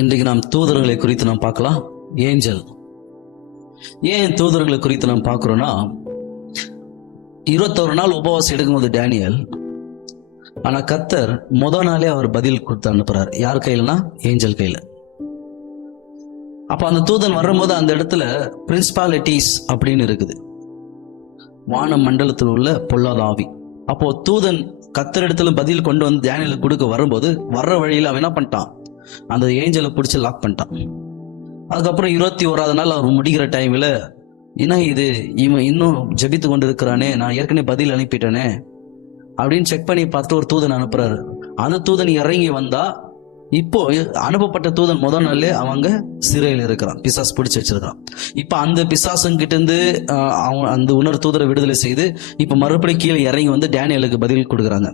இன்றைக்கு நாம் தூதர்களை குறித்து நாம் பார்க்கலாம். ஏஞ்சல். ஏன் தூதர்களை குறித்து நாம் பார்க்கிறோம்னா, 21 நாள் உபவாசம் எடுக்கும்போது டேனியல், ஆனா கர்த்தர் முதல் நாளே அவர் பதில் கொடுத்து அனுப்புறார். யார் கையிலனா? ஏஞ்சல் கையில. அப்ப அந்த தூதன் வரும்போது அந்த இடத்துல பிரின்சிபாலிட்டிஸ் அப்படின்னு இருக்குது, வான மண்டலத்தில் உள்ள பொல்லாத ஆவி. அப்போ தூதன் கர்த்தர் இடத்துல பதில் கொண்டு வந்து டேனியலுக்கு கொடுக்க வரும்போது வர்ற வழியில அவன் என்ன பண்ணிட்டான், அந்த ஏஞ்சலை பிடிச்சி லாக் பண்ணிட்டான். அதுக்கப்புறம் 21வது நாள் அவர் முடிகிற டைம்ல, என்ன இது, இவன் இன்னும் ஜெபித்து கொண்டு இருக்கிறானே, நான் ஏற்கனவே பதில் அனுப்பிட்டேனே அப்படின்னு செக் பண்ணி பார்த்து ஒரு தூதன் அனுப்புறாரு. அந்த தூதன் இறங்கி வந்தா, இப்போ அனுப்பப்பட்ட தூதன் முதல் நாளே அவங்க சிறையில் இருக்கிறான், பிசாசு பிடிச்சு வச்சிருக்கான். இப்ப அந்த பிசாசங்கிட்ட இருந்து அந்த உணர் தூதரை விடுதலை செய்து இப்ப மறுபடியும் கீழே இறங்கி வந்து டேனியலுக்கு பதில் கொடுக்குறாங்க.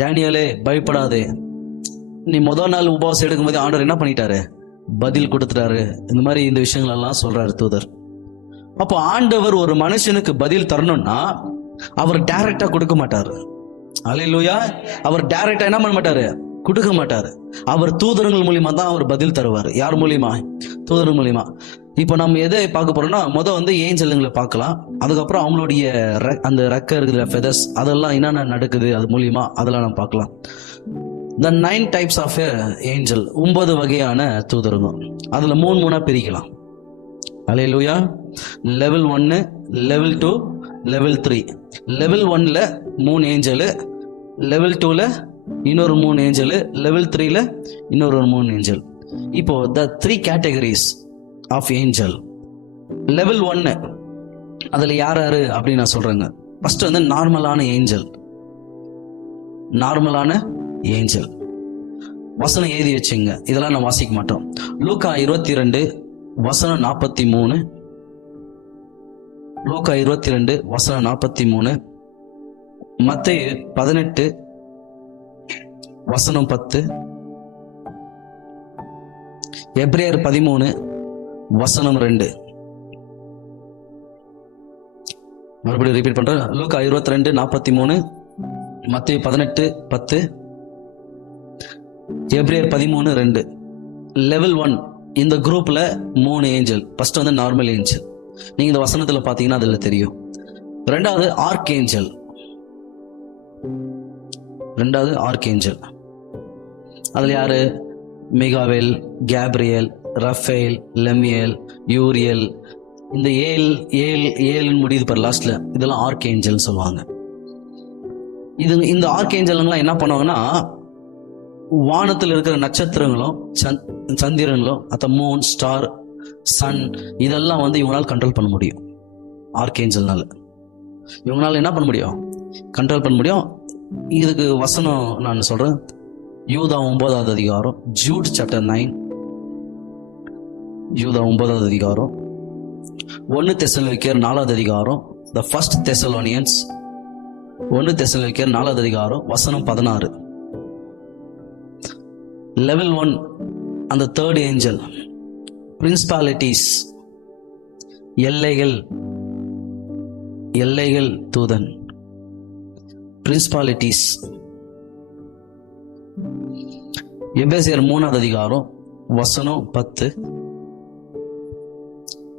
டேனியலே பயப்படாதே, நீ முதல் நாள் உபவாசம் எடுக்கும்போது ஆண்டவர் என்ன பண்ணிட்டாரு, பதில் கொடுத்துட்டாரு. இந்த மாதிரி இந்த விஷயங்கள் எல்லாம் சொல்றாரு தூதர். அப்போ ஆண்டவர் ஒரு மனுஷனுக்கு பதில் தரணும்னா அவர் டைரக்டா கொடுக்க மாட்டாரு. அல்லேலூயா. அவர் டைரக்டா என்ன பண்ண மாட்டாரு, கொடுக்க மாட்டாரு. அவர் தூதர்கள் மூலியமா தான் அவர் பதில் தருவார். யார் மூலியமா? தூதர்கள் மூலியமா. இப்போ நம்ம எதை பார்க்க போறோம்னா, வந்து ஏஞ்சலுங்களை பார்க்கலாம். அதுக்கப்புறம் அவங்களுடைய அந்த ரெக்க இருக்குதுல, ஃபெதர்ஸ், அதெல்லாம் என்னென்ன நடக்குது அது மூலியமா அதெல்லாம் நம்ம பார்க்கலாம். The 9 types of angel, 9 வகையான தூதர்கள். அதுல 3 பிரிக்கலாம். அல்லேலூயா. Level 1, level 2, level 3. லெவல் 1ல 3 ஏஞ்சல், லெவல் 2ல இன்னொரு 3 ஏஞ்சல், லெவல் 3ல இன்னொரு 3 ஏஞ்சல். இப்போ the 3 categories of angel. Level 1 அதுல யாரு அப்படின்னு நான் சொல்றேங்க. ஃபர்ஸ்ட் வந்து நார்மலான ஏஞ்சல். நார்மலான ஏஞ்சல் வசனம் எழுதி வச்சுங்க, இதெல்லாம் நான் வாசிக்க மாட்டோம். லூக்கா 22 வசனம் 43, லூக்கா 22 வசனம் 43, மத்தேயு 18 வசனம் 10, எபிரேயர் 13 வசனம் 2. மறுபடியும் ரிப்பீட் பண்றேன். லூக்கா 22 43, மத்தேயு 18 10, எபிரேயர் 13 2. லெவல் 1 இந்த குரூப்ல 3 ஏஞ்சல். ஃபர்ஸ்ட் வந்து நார்மல் ஏஞ்சல், நீங்க இந்த வசனத்துல பாத்தீங்கன்னா அதுல தெரியும். ரெண்டாவது ஆர்க் ஏஞ்சல். அதுல யாரு? மிகாவேல், கேப்ரியல், ரஃபேல், லெமியேல், யூரியல். இந்த ஏழு முடியுது பாரு லாஸ்ட்ல, இதெல்லாம் ஆர்க் ஏஞ்சல் சொல்லுவாங்க. இந்த ஆர்க் ஏஞ்சல் என்ன பண்ணுவாங்கன்னா, வானத்தில் இருக்கிற நட்சத்திரங்களும் சந்திரங்களும், அந்த மூன், ஸ்டார், சன், இதெல்லாம் வந்து இவங்களால கண்ட்ரோல் பண்ண முடியும். ஆர்கேஞ்சல்னால இவங்களால என்ன பண்ண முடியும், கண்ட்ரோல் பண்ண முடியும். இதுக்கு வசனம் நான் சொல்றேன். யூதா 9வது அதிகாரம், ஜூட் சாப்டர் 9, யூதா 9வது அதிகாரம், 1 தெசலோனிக்கேயர் 4வது அதிகாரம், த ஃபர்ஸ்ட் தெசலோனியன்ஸ் 1 தெசலோனிக்கேயர் 4வது அதிகாரம் வசனம் 16. லெவல் 1 அந்த தேர்ட் ஏஞ்சல், பிரின்சிபாலிட்டிஸ், எல்லைகள் தூதன், பிரின்சிபாலிட்டிஸ். எபேசியர் 3வது அதிகாரம் வசனம் 10,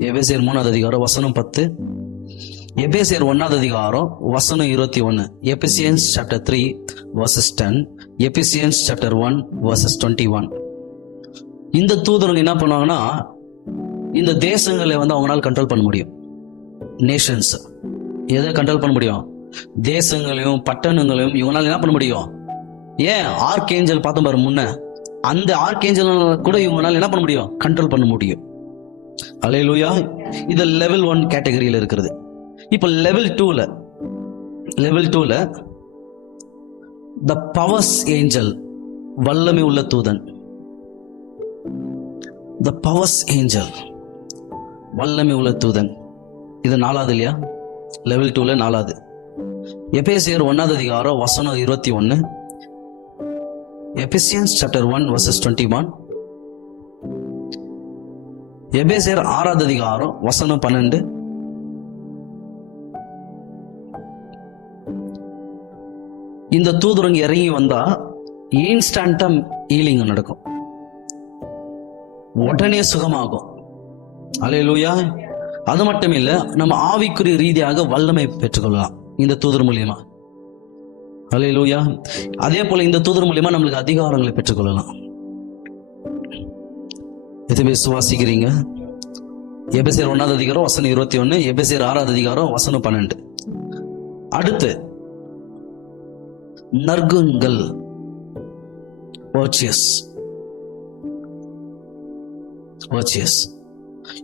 எபேசியர் 3வது அதிகாரம் வசனம் 10, எபேசியர் 1வது அதிகாரம் வசனம் 21, எபிசியன்ஸ் சாப்டர் 3 verses 10, எபிசியன்ஸ் சாப்டர் 1 verses 21. இந்த தூதர்கள் என்ன பண்ணுவாங்கன்னா, இந்த தேசங்களை வந்து அவங்களால கண்ட்ரோல் பண்ண முடியும். நேஷன்ஸ் எதை கண்ட்ரோல் பண்ண முடியும்? தேசங்களையும் பட்டணங்களையும் இவங்களால என்ன பண்ண முடியும். ஏன் ஆர்க் ஏஞ்சல் பார்த்தோம் பாரு முன்ன, அந்த ஆர்க் ஏஞ்சல் கூட இவங்களால என்ன பண்ண முடியும், கண்ட்ரோல் பண்ண முடியும். அல்லேலூயா. இது லெவல் 1 கேட்டகரியில இருக்கிறது. இப்ப லெவல் 2ல த பவர்ஸ் ஏஞ்சல், வல்லமை உள்ள தூதன். த பவர்ஸ் ஏஞ்சல், வல்லமை உள்ள தூதன். இது 4வது இல்லையா? லெவல் 2ல 4வது. எபேசியர் 1வது அதிகாரம் வசனம் 21, எபிசியன்ஸ் சாப்டர் 1 verses 21, எபேசியர் 6வது அதிகாரம் வசனம் 12, இந்த தூதரங்க இறங்கி வந்தா இன்ஸ்டன்டா ஹீலிங் நடக்கும். உடனே சுகமாகும். அல்லேலூயா. அது மட்டும் இல்ல, நம்ம ஆவிக்குரிய ரீதியாக வல்லமை பெற்றுக்கொள்ளலாம் இந்த தூதர் மூலியமா. அல்லேலூயா. அதே போல இந்த தூதர் மூலியமா நம்மளுக்கு அதிகாரங்களை பெற்றுக்கொள்ளலாம். எது விசுவாசிக்கிறீங்க? எபேசியர் 1 அதிகாரம் வசனம் 21, எபேசியர் 6 அதிகாரம் வசனம் 12. அடுத்து நற்குணங்கள்,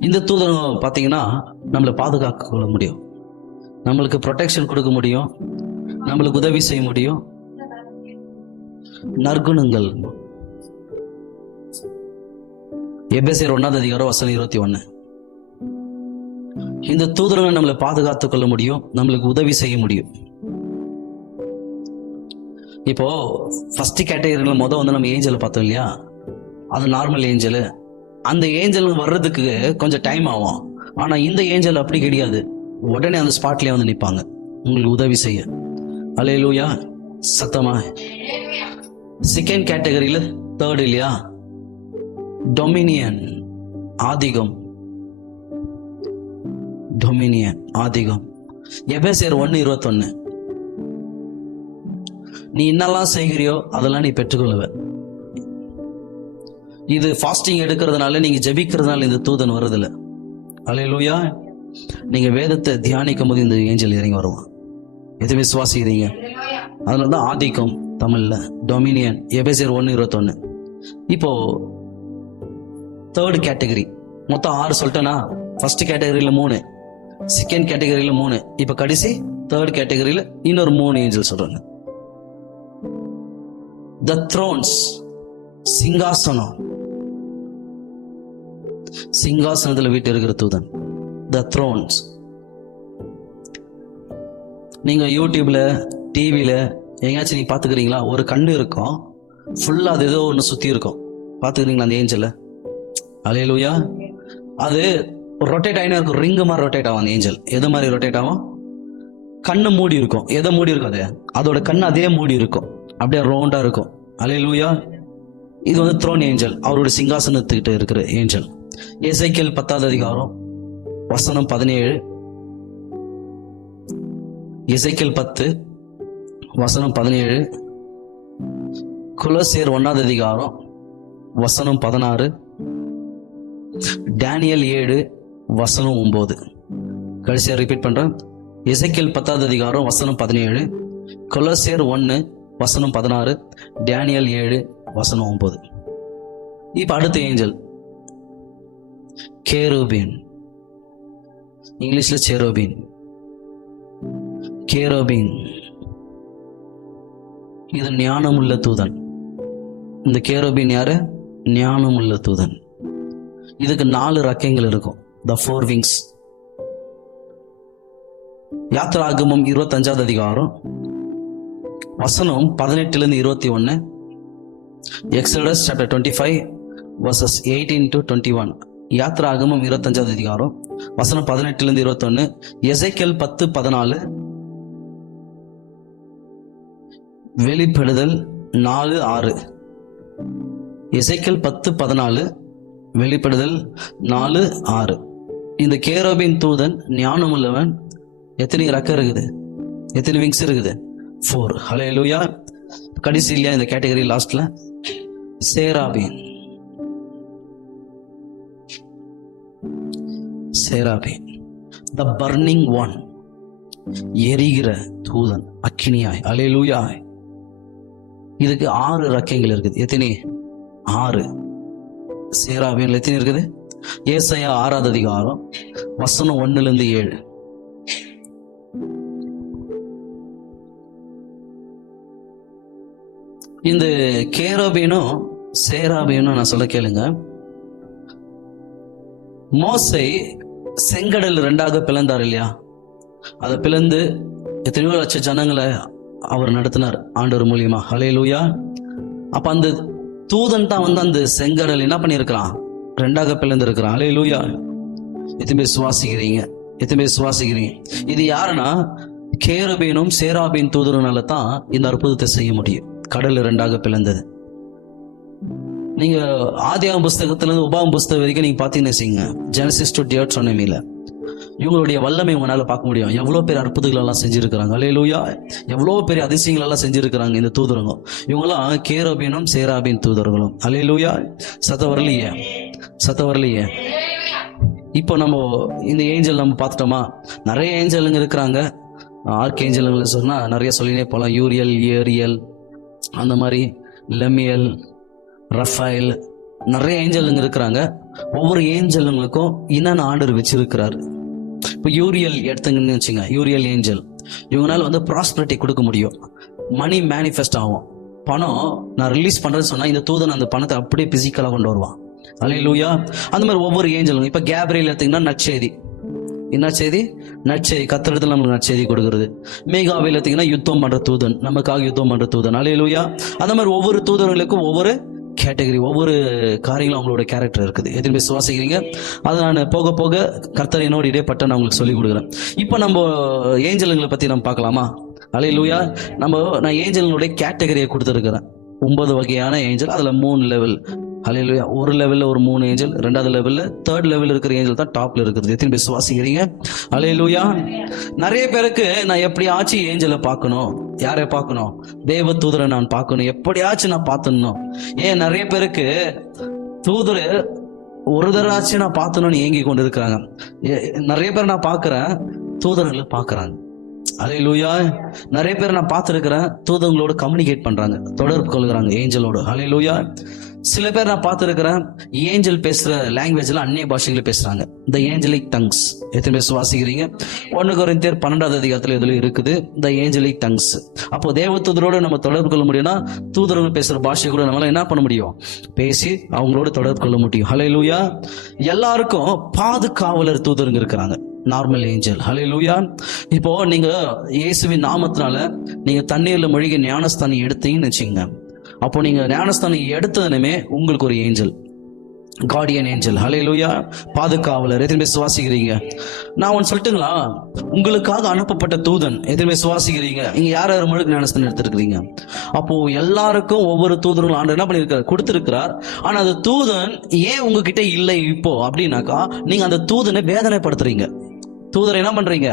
இந்த தூதர் பாத்தீங்கன்னா நம்மளை பாதுகாக்க கொள்ள முடியும், நம்மளுக்கு ப்ரொடெக்ஷன் கொடுக்க முடியும், நம்மளுக்கு உதவி செய்ய முடியும். நற்குணங்கள், எபேசியர் 1 அதிகாரம் வசனம் 21. இந்த தூதர்கள் நம்மளை பாதுகாத்துக் கொள்ள முடியும், நம்மளுக்கு உதவி செய்ய முடியும். இப்போ ஃபர்ஸ்ட் கேட்டகரியில வந்து நம்ம ஏஞ்சல் பார்த்தோம் இல்லையா, அது நார்மல் ஏஞ்சல். அந்த ஏஞ்சல் வர்றதுக்கு கொஞ்சம் டைம் ஆகும். ஆனா இந்த ஏஞ்சல் அப்படி கிடையாது, உடனே அந்த ஸ்பாட்லயே வந்து நிற்பாங்க உங்களுக்கு உதவி செய்ய. அல்லேலூயா. சத்தமா. செகண்ட் கேட்டகரியில தேர்ட் இல்லையா, டொமினியன், ஆதிக்கம். ஆதிக்கம். எபேசியர் 1:21. நீ என்னெல்லாம் செய்கிறியோ அதெல்லாம் நீ பெற்றுக்கொள்ளுவ. இது ஃபாஸ்டிங் எடுக்கிறதுனால, நீங்க ஜெபிக்கிறதுனால இந்த தூதன் வருதில்ல. அல்லேலூயா. நீங்க வேதத்தை தியானிக்கும் போது இந்த ஏஞ்சல் இறங்கி வருவான். எது விசுவாசிக்கிறீங்க? அதனாலதான் ஆதிக்கம் தமிழ்ல டொமினியன், எபேசியர் 1:21. இப்போ தேர்ட் கேட்டகரி மொத்தம் 6 சொல்லிட்டேன்னா, ஃபர்ஸ்ட் கேட்டகரியில 3, செகண்ட் கேட்டகரியில 3, இப்ப கடைசி தேர்ட் கேட்டகரியில இன்னொரு 3 ஏஞ்சல் சொல்றாங்க. த த்ரோன்ஸ், சிங்காசனம், சிங்காசனத்துல வீட்டு இருக்கிற தூதன். த த்ரோன்ஸ். நீங்க யூடியூப்ல, டிவில எங்கேயாச்சும் நீங்க பாத்துக்கிறீங்களா? ஒரு கண்ணு இருக்கும், ஃபுல்லா அது ஏதோ ஒண்ணு சுத்தி இருக்கும். பாத்துக்கிறீங்களா அந்த ஏஞ்சல? அல்லேலூயா. அது ரொட்டேட் ஆகினே இருக்கும், ரிங்கு மாதிரி ரொட்டேட் ஆகும் அந்த ஏஞ்சல். எது மாதிரி ரொட்டேட் ஆகும்? கண்ணு மூடி இருக்கும். எதை மூடி இருக்கும்? அதோட கண்ணு அதே மூடி இருக்கும், அப்படியே ரவுண்டா இருக்கும். அல்லேலூயா. இது வந்து த்ரோன் ஏஞ்சல், அவரோட சிங்காசனத்துக்கிட்ட இருக்கிற ஏஞ்சல். எசேக்கியேல் 10 அதிகாரம் வசனம் 17, எசேக்கியேல் 10 வசனம் 17, கொலோசியர் 1 அதிகாரம் வசனம் 16, டேனியல் 7 வசனம் 9. கடைசியா ரிப்பீட் பண்றேன். எசேக்கியேல் 10 அதிகாரம் வசனம் 17, கொலோசியர் 1 வசனம் 16, டேனியல் 7 வசனம் 9. இப்ப அடுத்த ஏஞ்சல் கேருபீன், இங்கிலீஷ்ல செரோபீன். கேரோபீன் இது ஞானமுள்ள தூதன். இந்த கேரோபீன் யாரு? ஞானமுள்ள தூதன். இதுக்கு 4 ரெக்கைகள் இருக்கும், the 4 wings. யாத்ராகமம் 25 அதிகாரம் வசனம் 18-21, எக்ஸோடஸ் சாப்டர் 25 verses 18-21. யாத்ராகமம் 25 அதிகாரம் வசனம் 18-21, எசேக்கியேல் 10:14, வெளிப்படுதல் 4:6. எசேக்கியேல் 10:14, வெளிப்படுதல் 4:6. இந்த கேரோபின் தூதன் ஞானம் உள்ளவன். எத்தனை ரெக்கை இருக்குது? எத்தனை விங்ஸ் இருக்குது? 4. ஹல்லேலூயா. கடைசி இல்லையா இந்த கேட்டகரி லாஸ்ட்ல சேராபீன். சேராபீன் த பர்னிங் ஒன், எரிகிற தூதன், அக்கினியாய். ஹல்லேலூயா. இதுக்கு 6 ரெக்கைகள் இருக்குது. எத்தனை? 6. சேராபீன் எத்தனை இருக்குது? ஏசாயா 6 அதிகாரம் வசனம் 1-7. இந்த கேரோபீனும் சேராபீனும் நான் சொல்ல கேளுங்க. மோசே செங்கடல் 2ஆக பிளந்தார் இல்லையா? அதை பிளந்து எத்தனையோ லட்சம் ஜனங்களை அவர் நடத்தினார் ஆண்டவர் மூலியமா. ஹல்லேலூயா. அப்ப அந்த தூதன் தான் வந்து அந்த செங்கடல் என்ன பண்ணியிருக்கிறான்? 2ஆக பிளந்து இருக்கிறான். ஹல்லேலூயா. எத்தனை சுவாசிக்கிறீங்க? எத்தனை சுவாசிக்கிறீங்க? இது யாருன்னா கேருபீனும் சேராபீன் தூதரனால தான் இந்த அற்புதத்தை செய்ய முடியும். கடல் 2ஆக பிளந்தது. நீங்க ஆதியாகம புஸ்தகத்துல இருந்து உபாகம புஸ்தகம் வரைக்கும் நீங்க பாத்தீங்கன்னு வச்சுங்க, ஜெனசிஸ் டு டியூட்டரோனமில இவங்களுடைய வல்லமை உங்களால பார்க்க முடியும். எவ்வளவு பேர் அற்புதங்கள் எல்லாம் செஞ்சிருக்கிறாங்க. அல்லேலூயா. எவ்வளவு பெரிய அதிசயங்கள் எல்லாம் செஞ்சிருக்கிறாங்க இந்த தூதரங்க. இவங்கெல்லாம் கேருபீனும் சேராபீன் தூதர்களும். அல்லேலூயா. சத்த வரலையே. இப்போ நம்ம இந்த ஏஞ்சல் நம்ம பார்த்துட்டோமா? நிறைய ஏஞ்சலுங்க இருக்கிறாங்க. ஆர்க் ஏஞ்சல்கள் சொன்னா நிறைய சொல்லினே போகலாம். யூரியல், ஏரியல், அந்த மாதிரி லெமியல், ரஃபேல், நிறைய ஏஞ்சலுங்க இருக்கிறாங்க. ஒவ்வொரு ஏஞ்சலுங்களுக்கும் என்னென்ன ஆர்டர் வச்சிருக்கிறாரு. இப்போ யூரியல் எடுத்துங்கன்னு வச்சுங்க, யூரியல் ஏஞ்சல் இவங்களால ப்ராஸ்பரிட்டி கொடுக்க முடியும். மணி மேனிஃபெஸ்ட் ஆகும். பணம் நான் ரிலீஸ் பண்றேன்னு சொன்னா இந்த தூதன் அந்த பணத்தை அப்படியே பிசிக்கலா கொண்டு வருவான். அல்லேலூயா. அந்த மாதிரி ஒவ்வொரு ஏஞ்சலும். இப்ப கேப்ரியல் எடுத்தீங்கன்னா நற்செய்தி, என்ன செய்தி? நற்செய்தி, கத்திரத்துல நமக்கு நற்செய்தி கொடுக்கிறது. மேகாவில் எடுத்தீங்கன்னா யுத்தம் பண்ற தூதன், நமக்காக யுத்தம் பண்ற தூதன். அல்லேலூயா. அந்த மாதிரி ஒவ்வொரு தூதர்களுக்கும் ஒவ்வொரு கேட்டகரி, ஒவ்வொரு காரியங்களும் அவங்களோட கேரக்டர் இருக்குது. எதில் விசுவாசிக்கிறீங்க அதை நான் போக போக கர்த்தர் என்னோட இடைப்பட்ட நான் உங்களுக்கு சொல்லிக் கொடுக்குறேன். இப்போ நம்ம ஏஞ்சலுங்களை பத்தி நம்ம பார்க்கலாமா? அல்லேலூயா. நான் ஏஞ்சலுடைய கேட்டகரியை கொடுத்துருக்கிறேன். 9 வகையான ஏஞ்சல், அதுல 3 லெவல். அல்லேலூயா. ஒரு லெவல்ல ஒரு 3 ஏஞ்சல், 2வது லெவல்ல 3rd லெவல் இருக்கிற ஏஞ்சல் தான் டாப்ல இருக்குது. எத்தனை பேர் விசுவாசிக்கிறீங்க? அல்லேலூயா. நிறைய பேருக்கு நான் எப்படியாச்சும் ஏஞ்சலை பார்க்கணும். யாரை பார்க்கணும்? தேவ தூதரை நான் பார்க்கணும், எப்படியாச்சும் நான் பார்த்துடணும். ஏன் நிறைய பேருக்கு தூதரை ஒரு தடவாச்சும் நான் பார்த்தணும்னு ஏங்கி கொண்டு இருக்கிறாங்க. நிறைய பேர் நான் பார்க்கிறேன், தூதர்களை பார்க்கறாங்க. அல்லேலூயா. நிறைய பேர் நான் பார்த்திருக்கிறேன், தூதங்களோட கம்யூனிகேட் பண்றாங்க, தொடர்பு கொள்கிறாங்க ஏஞ்சலோட. அல்லேலூயா. சில பேர் நான் பார்த்திருக்கிறேன், ஏஞ்சல் பேசுற லாங்குவேஜ்ல அந்நிய பாஷைகளை பேசுறாங்க. த ஏஞ்சலிக் டங்ஸ். எத்தனை பேர் சுவாசிக்கிறீங்க? 1 கொரிந்தியர் 12வது அதிகாரத்துல இதுல இருக்குது த ஏஞ்சலிக் டங்ஸ். அப்போ தேவதூதரோட நம்ம தொடர்பு கொள்ள முடியும்னா தூதர்கள் பேசுற பாஷை கூட நம்மளால என்ன பண்ண முடியும்? பேசி அவங்களோட தொடர்பு கொள்ள முடியும். ஹல்லேலூயா. எல்லாருக்கும் பாதுகாவலர் தூதருங்க இருக்கிறாங்க, நார்மல் ஏஞ்சல். ஹல்லேலூயா. இப்போ நீங்க இயேசுவின் நாமத்தினால நீங்க தண்ணீர்ல மூழ்கி ஞானஸ்தானம் எடுத்தீங்கன்னு வச்சுங்க, அப்போ நீங்க ஞானஸ்தானம் எடுத்ததுமே உங்களுக்கு ஒரு ஏஞ்சல், கார்டியன் ஏஞ்சல். ஹல்லேலூயா. பாதுகாவலர். எத்தனை பேர் சுவாசிக்கிறீங்க? நான் ஒன்னு சொல்லட்டுங்களா? உங்களுக்காக அனுப்பப்பட்ட தூதன். எத்தனை பேர் சுவாசிக்கிறீங்க? நீங்க யார் யார் முழுக்க ஞானஸ்தானம் எடுத்திருக்கிறீங்க? அப்போ எல்லாருக்கும் ஒவ்வொரு தூதர்களும் ஆண்டு என்ன பண்ணிருக்காரு? கொடுத்திருக்கிறார். ஆனா அந்த தூதன் ஏன் உங்ககிட்ட இல்லை இப்போ அப்படின்னாக்கா, நீங்க அந்த தூதனை வேதனைப்படுத்துறீங்க. தூதரை என்ன பண்றீங்க?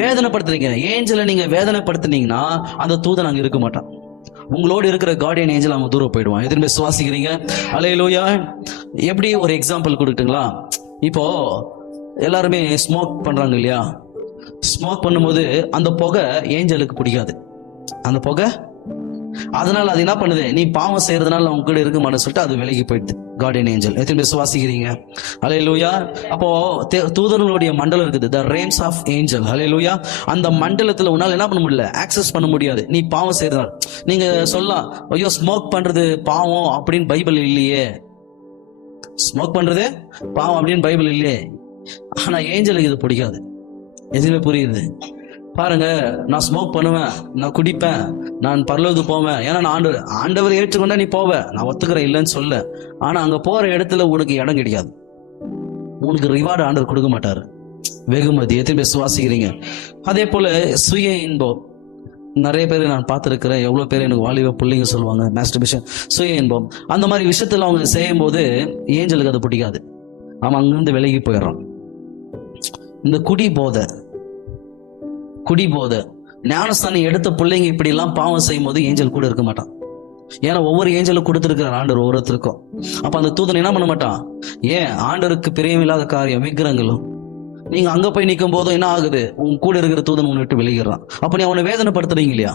வேதனைப்படுத்துறீங்க. ஏஞ்சலை நீங்க வேதனைப்படுத்துனீங்கன்னா அந்த தூதன் அங்க இருக்க மாட்டான். உங்களோடு இருக்கிற கார்டியன் ஏஞ்சல் அவங்க தூரம் போயிடுவான். எதுவுமே சுவாசிக்கிறீங்க? அல்லேலூயா. எப்படி ஒரு எக்ஸாம்பிள் கொடுத்துங்களா? இப்போ எல்லாருமே ஸ்மோக் பண்றாங்க இல்லையா? ஸ்மோக் பண்ணும்போது அந்த புகை ஏஞ்சலுக்கு பிடிக்காது. அந்த புகை அதனால அது என்ன பண்ணுது? நீ பாவம் செய்யறதுனால அவங்க கூட இருக்க மாட்டேன்னு சொல்லிட்டு அது விலகி போயிடுது. Guardian angel. எத்தனை பேர் சுவாசிக்கிறீங்க? அல்லேலூயா. அப்போ தூதர்களுடைய மண்டலம் இருக்குது, த ரேம்ஸ் ஆஃப் ஏஞ்சல். அல்லேலூயா. அந்த மண்டலத்துல உன்னால என்ன பண்ண முடியல? ஆக்சஸ் பண்ண முடியாது. நீ பாவம் செய்யறதுனால. நீங்க சொல்லலாம், ஐயோ ஸ்மோக் பண்றது பாவம் அப்படின்னு பைபிள் இல்லையே, ஸ்மோக் பண்றது பாவம் அப்படின்னு பைபிள் இல்லையே. ஆனா ஏஞ்சலுக்கு இது பிடிக்காது. எதுவுமே புரியுது பாருங்க. நான் ஸ்மோக் பண்ணுவேன், நான் குடிப்பேன், நான் பரலோகத்துக்கு போவேன். ஏன்னா நான் ஆண்டவர் ஏற்றுக்கொண்டா நீ போவ, நான் ஒத்துக்கிறேன் இல்லைன்னு சொல்ல. ஆனா அங்க போற இடத்துல உனக்கு இடம் கிடைக்காது, உனக்கு ரிவார்டு ஆண்டவர் கொடுக்க மாட்டாரு, வெகுமதி. எத்தனை பேர் சுவாசிக்கிறீங்க? அதே போல சுய இன்பம். நிறைய பேர் நான் பார்த்திருக்கிறேன், எவ்வளவு பேர் எனக்கு வாலிப பிள்ளைங்க சொல்லுவாங்க மாஸ்டர்பேஷன், சுய இன்பம். அந்த மாதிரி விஷயத்துல அவங்க செய்யும் போது ஏஞ்சலுக்கு அது பிடிக்காது. அவன் அங்கிருந்து விலகி போயிடறான். இந்த குடி போதை ஞானஸ்தானம் எடுத்த பிள்ளைங்க இப்படி எல்லாம் பாவம் செய்யும் போது ஏஞ்சல் கூட இருக்க மாட்டான். ஏன்னா ஒவ்வொரு ஏஞ்சலும் கொடுத்திருக்கிற ஆண்டவர் ஒவ்வொருத்தருக்கும். அப்ப அந்த தூதன் என்ன பண்ண மாட்டான்? ஏன் ஆண்டவருக்கு பிரியமில்லாத காரியம் விக்கிரங்களும். நீங்க அங்க போய் நிற்கும் போதும் என்ன ஆகுது? உன் கூட இருக்கிற தூதன் உன்னை விட்டு வெளியிடுறான். அப்ப நீ அவனை வேதனைப்படுத்துறீங்க இல்லையா?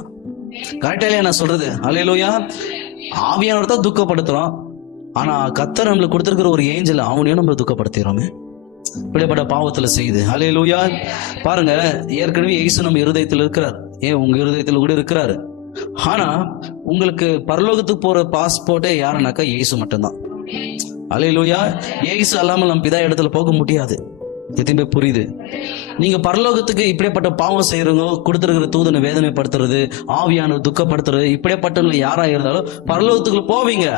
கரெக்டா இல்லையா நான் சொல்றது? அல்லேலூயா. ஆவியானவர் தான் துக்கப்படுத்துறோம். ஆனா கர்த்தர் நம்மளுக்கு கொடுத்திருக்கிற ஒரு ஏஞ்சல் அவனையும் நம்ம துக்கப்படுத்திடுறோமே இப்படிப்பட்ட பாவத்துல செய்து. அல்லேலூயா. பாருங்க, ஏற்கனவே இயேசு நம்ம இருதயத்தில் இருக்கிறார். ஏன் உங்க இருதயத்தில் கூட இருக்கிறாரு. ஆனா உங்களுக்கு பரலோகத்துக்கு போற பாஸ்போர்ட்டே யாருனாக்கா இயேசு மட்டும்தான். அல்லேலூயா. இயேசு அல்லாமல் நம்ம பிதா இடத்துல போக முடியாது. எதுவுமே புரியுது? நீங்க பரலோகத்துக்கு இப்படிப்பட்ட பாவம் செய்யறவங்க, கொடுத்திருக்கிற தூதனை வேதனைப்படுத்துறது, ஆவியான துக்கப்படுத்துறது, இப்படிப்பட்டவங்க யாரா இருந்தாலும் பரலோகத்துக்குள்ள போவீங்க.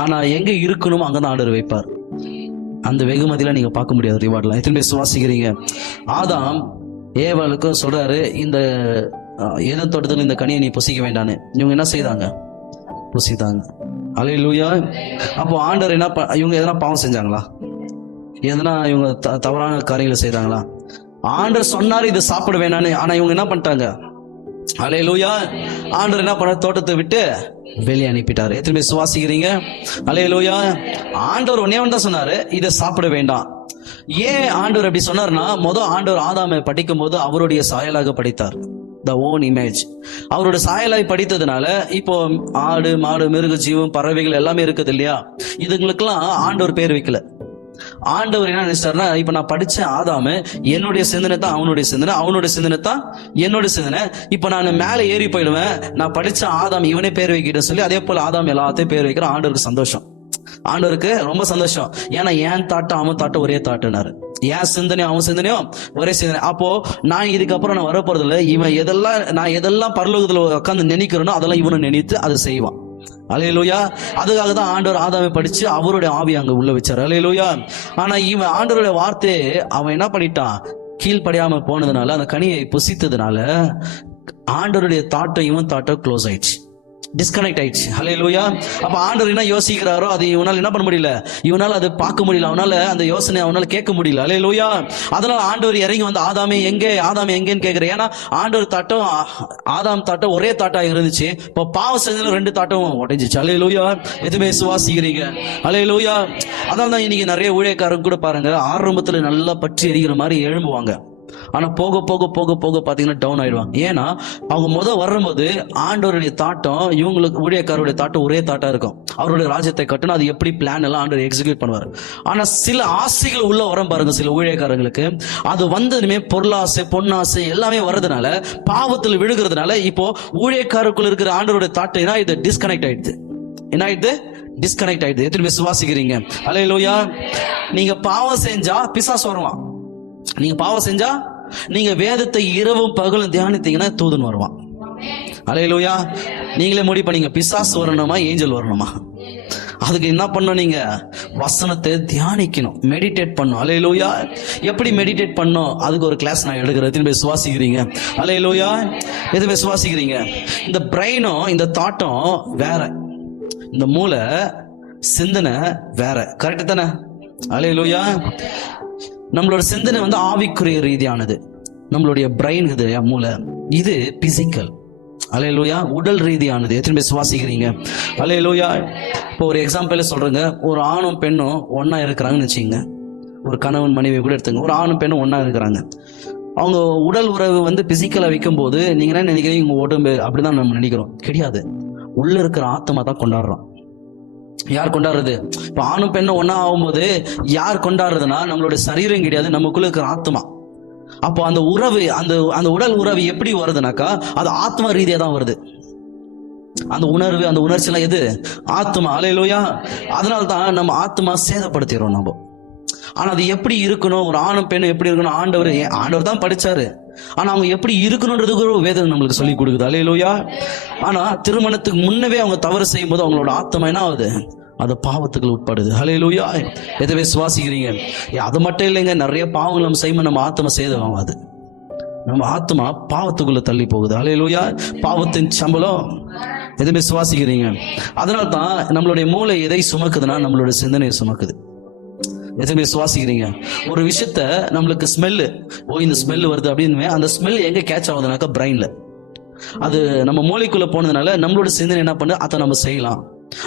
ஆனா எங்க இருக்கணுமோ அங்கதான் ஆண்டவர் வைப்பார். அந்த வெகுமதியில நீங்க பார்க்க முடியாது ரிவார்ட்லாம். எத்தனை பேர் சுவாசிக்கிறீங்க? ஆதாம் ஏவாளுக்கும் சொல்றாரு, இந்த ஏதோ தோட்டத்தில் இந்த கனியை நீ புசிக்க வேண்டான்னு. இவங்க என்ன செய்தாங்க? புசித்தாங்க. அல்லேலூயா. அப்போ ஆண்டவர் என்ன இவங்க எதனா பாவம் செஞ்சாங்களா? எதனா இவங்க தவறான காரியங்களை செய்தாங்களா? ஆண்டவர் சொன்னாரு இதை சாப்பிட வேணான்னு. ஆனா இவங்க என்ன பண்ணிட்டாங்க? அல்லேலூயா. ஆண்டவர் என்ன பண்ண, தோட்டத்தை விட்டு வெளியே அனுப்பிட்டாரு. எத்தனை பேர் சுவாசிக்கிறீங்க? அல்லேலூயா. ஆண்டவர் ஒன்னே ஒன்று தான் சொன்னாரு, இதை சாப்பிட வேண்டாம். ஏன் ஆண்டவர் அப்படி சொன்னார்னா, ஆண்டவர் ஆதாமை படிக்கும் போது அவருடைய சாயலாக படித்தார். The own image. அவரோட சாயலாய் படித்ததுனால இப்போ ஆடு மாடு மிருக ஜீவம் பறவைகள் எல்லாமே இருக்குது இல்லையா? இதுங்களுக்கெல்லாம் ஆண்டவர் பேர் வைக்கல. ஆண்டவர் என்ன நினைச்சாருன்னா, இப்ப நான் படிச்ச ஆதாமு என்னுடைய சிந்தனை தான் அவனுடைய சிந்தனை, அவனுடைய சிந்தனை தான் என்னோட சிந்தனை. இப்ப நான் மேல ஏறி போயிடுவேன், நான் படிச்ச ஆதாம் இவனே பேர் வைக்கிட்டேன்னு சொல்லி அதே போல ஆதாம் எல்லாத்தையும் பேர் வைக்கிற. ஆண்டவருக்கு சந்தோஷம், ஆண்டவருக்கு ரொம்ப சந்தோஷம். ஏன்னா என் தாட்டம் அவன் தாட்டம் ஒரே தாட்டுனாரு, என் சிந்தனையும் அவன் சிந்தனையும் ஒரே சிந்தனை. அப்போ நான் இதுக்கப்புறம் நான் வரப்போறது இல்லை, இவன் நான் எதெல்லாம் பரலோகத்துல உட்காந்து நினைக்கிறேனோ அதெல்லாம் இவனை நினைத்து அதை செய்வான். அல்லேலூயா. அதுக்காக தான் ஆண்டவர் ஆதாமை படிச்சு அவருடைய ஆவி அங்க உள்ள வச்சார். அல்லேலூயா. ஆனா இவன் ஆண்டவருடைய வார்த்தையை அவன் என்ன பண்ணிட்டான்? கீழ்ப்படியாம போனதுனால, அந்த கனியை புசித்ததுனால ஆண்டவருடைய தாட்டம் இவன் தாட்டம் க்ளோஸ் ஆயிடுச்சு, டிஸ்கனெக்ட் ஆயிடுச்சு. அல்லேலூயா. அப்ப ஆண்டவர் என்ன யோசிக்கிறாரோ அது இவனால என்ன பண்ண முடியல, இவனால அதை பார்க்க முடியல, அவனால அந்த யோசனை அவனால கேட்க முடியல. அல்லேலூயா. அதனால ஆண்டவர் இறங்கி வந்து ஆதாமே எங்கேன்னு கேட்கிற. ஏன்னா ஆண்டவர் தாட்டம் ஆதாம் தாட்டம் ஒரே தாட்டா இருந்துச்சு. இப்போ பாவம் செஞ்சதுல ரெண்டு தாட்டம் உடைஞ்சிச்சு. அல்லேலூயா. எதுவுமே சுவாசிக்கிறீங்க? அல்லேலூயா. அதனால தான் இன்னைக்கு நிறைய ஊழியக்காரங்க கூட பாருங்க, ஆரம்பத்துல நல்லா பற்றி எரிகிற மாதிரி எழும்புவாங்க, ஆனா போக போக போக போக பாத்தீங்கன்னா டவுன் ஆயிடுவாங்க. ஏன்னா அவங்க வரும்போது ஆண்டவருடைய தாட்டம் இவங்களுக்கு ஊழியக்காரருடைய தாட்டம் ஒரே தாட்டா இருக்கும். அவருடைய ராஜ்யத்தை கட்டணும், அது எப்படி பிளான் எல்லாம் ஆண்டவர் எக்ஸிக்யூட் பண்ணுவார். ஆனா சில ஆசைகள் உள்ள வரும் பாருங்க, சில ஊழியக்காரங்களுக்கு அது வந்ததுமே பொருளாசை பொன்னாசை எல்லாமே வர்றதுனால பாவத்தில் விழுகிறதுனால இப்போ ஊழியக்காரருக்குள்ள இருக்கிற ஆண்டவருடைய தாட்டம் இது டிஸ்கனெக்ட் ஆயிடுது. என்ன ஆயிடுது? டிஸ்கனெக்ட் ஆயிடுது. எத்தனை பேர் சுவாசிக்கிறீங்க? அல்லேலூயா. நீங்க பாவம் செஞ்சா பிசாசு வருவான். நீங்க பாவம் செஞ்சா, நீங்க வேதத்தை இரவும் பகலும் தியானித்தீங்கன்னா தூதன் வருவான். அல்லேலூயா. நீங்களே முடிவு பண்ணீங்க, பிசாசு வரணுமா ஏஞ்சல் வரணுமா? அதுக்கு என்ன பண்ணணும்? நீங்க வசனத்தை தியானிக்கணும், மெடிடேட் பண்ணணும். அல்லேலூயா. எப்படி மெடிடேட் பண்ணணும்? அதுக்கு ஒரு கிளாஸ் நான் எடுக்கிறேன். எத்தனை பேர் சுவாசிக்கிறீங்க? அல்லேலூயா. எத்தனை பேர் சுவாசிக்கிறீங்க? இந்த பிரெயினும் இந்த தாட்டம் வேற, இந்த மூளை சிந்தனை வேற, கரெக்ட் தானே? அல்லேலூயா. நம்மளோட சிந்தனை ஆவிக்குரிய ரீதியானது, நம்மளுடைய பிரெயின் இது மூளை, இது பிசிக்கல். அல்லேலூயா. உடல் ரீதியானது. எத்தனை பேர் சுவாசிக்கிறீங்க? அல்லேலூயா. இப்போ ஒரு எக்ஸாம்பிள் சொல்றேங்க, ஒரு ஆணும் பெண்ணும் ஒன்னா இருக்கிறாங்கன்னு வச்சுங்க, ஒரு கணவன் மனைவி கூட எடுத்துங்க, ஒரு ஆணும் பெண்ணும் ஒன்னா இருக்கிறாங்க. அவங்க உடல் உறவு பிசிக்கலா வைக்கும் போது நீங்க என்ன நினைக்கிறீங்க? உங்க உடம்பு அப்படிதான் நம்ம நினைக்கிறோம். கிடையாது, உள்ள இருக்கிற ஆத்மா தான் கொண்டாடுறோம். யார் கொண்டாடுறது? இப்ப ஆணும் பெண்ணும் ஒன்னா ஆகும்போது யார் கொண்டாடுறதுன்னா நம்மளுடைய சரீரம் கிடையாது, நமக்குள்ள இருக்கிற ஆத்மா. அப்போ அந்த உறவு, அந்த உடல் உறவு எப்படி வருதுனாக்கா அது ஆத்மா ரீதியா தான் வருது. அந்த உணர்வு, அந்த உணர்ச்சி எல்லாம் எது? ஆத்மா. அல்லேலூயா. அதனால தான் நம்ம ஆத்மா சேதப்படுத்திடுறோம் நம்ம. ஆனா அது எப்படி இருக்கணும், ஒரு ஆணும் பெண்ணும் எப்படி இருக்கணும், ஆண்டவர் தான் படிச்சாரு. ஆனா அவங்க எப்படி இருக்கணும்ன்றதுக்கு ஒரு வேதம் நம்மளுக்கு சொல்லி கொடுக்குது. அல்லேலூயா. ஆனா திருமணத்துக்கு முன்னவே அவங்க தவறு செய்யும் போது அவங்களோட ஆத்மா என்ன ஆகுது? அது பாவத்துக்கு உட்படுது. அல்லேலூயா. எதுவே சுவாசிக்கிறீங்க? அது மட்டும் இல்லைங்க, நிறைய பாவங்கள் நம்ம செய்யும், நம்ம ஆத்மா சேதம் ஆகாது, நம்ம ஆத்மா பாவத்துக்குள்ள தள்ளி போகுது. அல்லேலூயா. பாவத்தின் சம்பளம். எதுவுமே சுவாசிக்கிறீங்க? அதனால தான் நம்மளுடைய மூளை எதை சுமக்குதுன்னா நம்மளுடைய சிந்தனையை சுமக்குது. எதுவுமே சுவாசிக்கிறீங்க? ஒரு விஷயத்த நம்மளுக்கு ஸ்மெல்லு, இந்த ஸ்மெல்லு வருது அப்படின்னு, அந்த ஸ்மெல் எங்க கேட்ச் ஆகுதுனாக்கா பிரெயின்ல. அது நம்ம மூளைக்குள்ள போனதுனால நம்மளோட சிந்தனை என்ன பண்ணு, அதை நம்ம செய்யலாம்.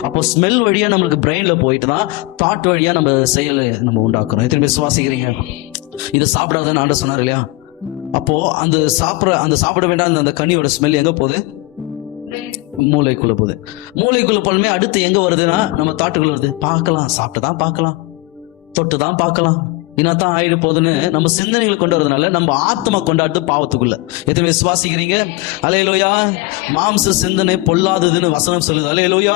அப்போ ஸ்மெல் வழியா நம்மளுக்கு பிரெயின்ல போயிட்டு தான் தாட் வழியா நம்ம செயல் நம்ம உண்டாக்குறோம். எத்தனை சுவாசிக்கிறீங்க? இதை சாப்பிடாதான்னு ஆண்டவர் சொன்னார் இல்லையா? அப்போ அந்த சாப்பிட வேண்டாம் அந்த கனியோட ஸ்மெல் எங்க போகுது? மூளைக்குள்ள போகுது. மூளைக்குள்ள போலுமே அடுத்து எங்க வருதுன்னா நம்ம தாட்டுக்குள்ள வருது. பார்க்கலாம், சாப்பிட்டுதான் பார்க்கலாம், தொட்டு தான் பார்க்கலாம், இனத்தான் ஆயிடு போதுன்னு நம்ம சிந்தனைகளை கொண்டு வரதுனால நம்ம ஆத்மா கொண்டாட்டு பாவத்துக்குள்ள. எத்தனை சுவாசிக்கிறீங்க? அல்லேலூயா. மாம்ச சிந்தனை பொல்லாததுன்னு வசனம் சொல்லுது. அல்லேலூயா.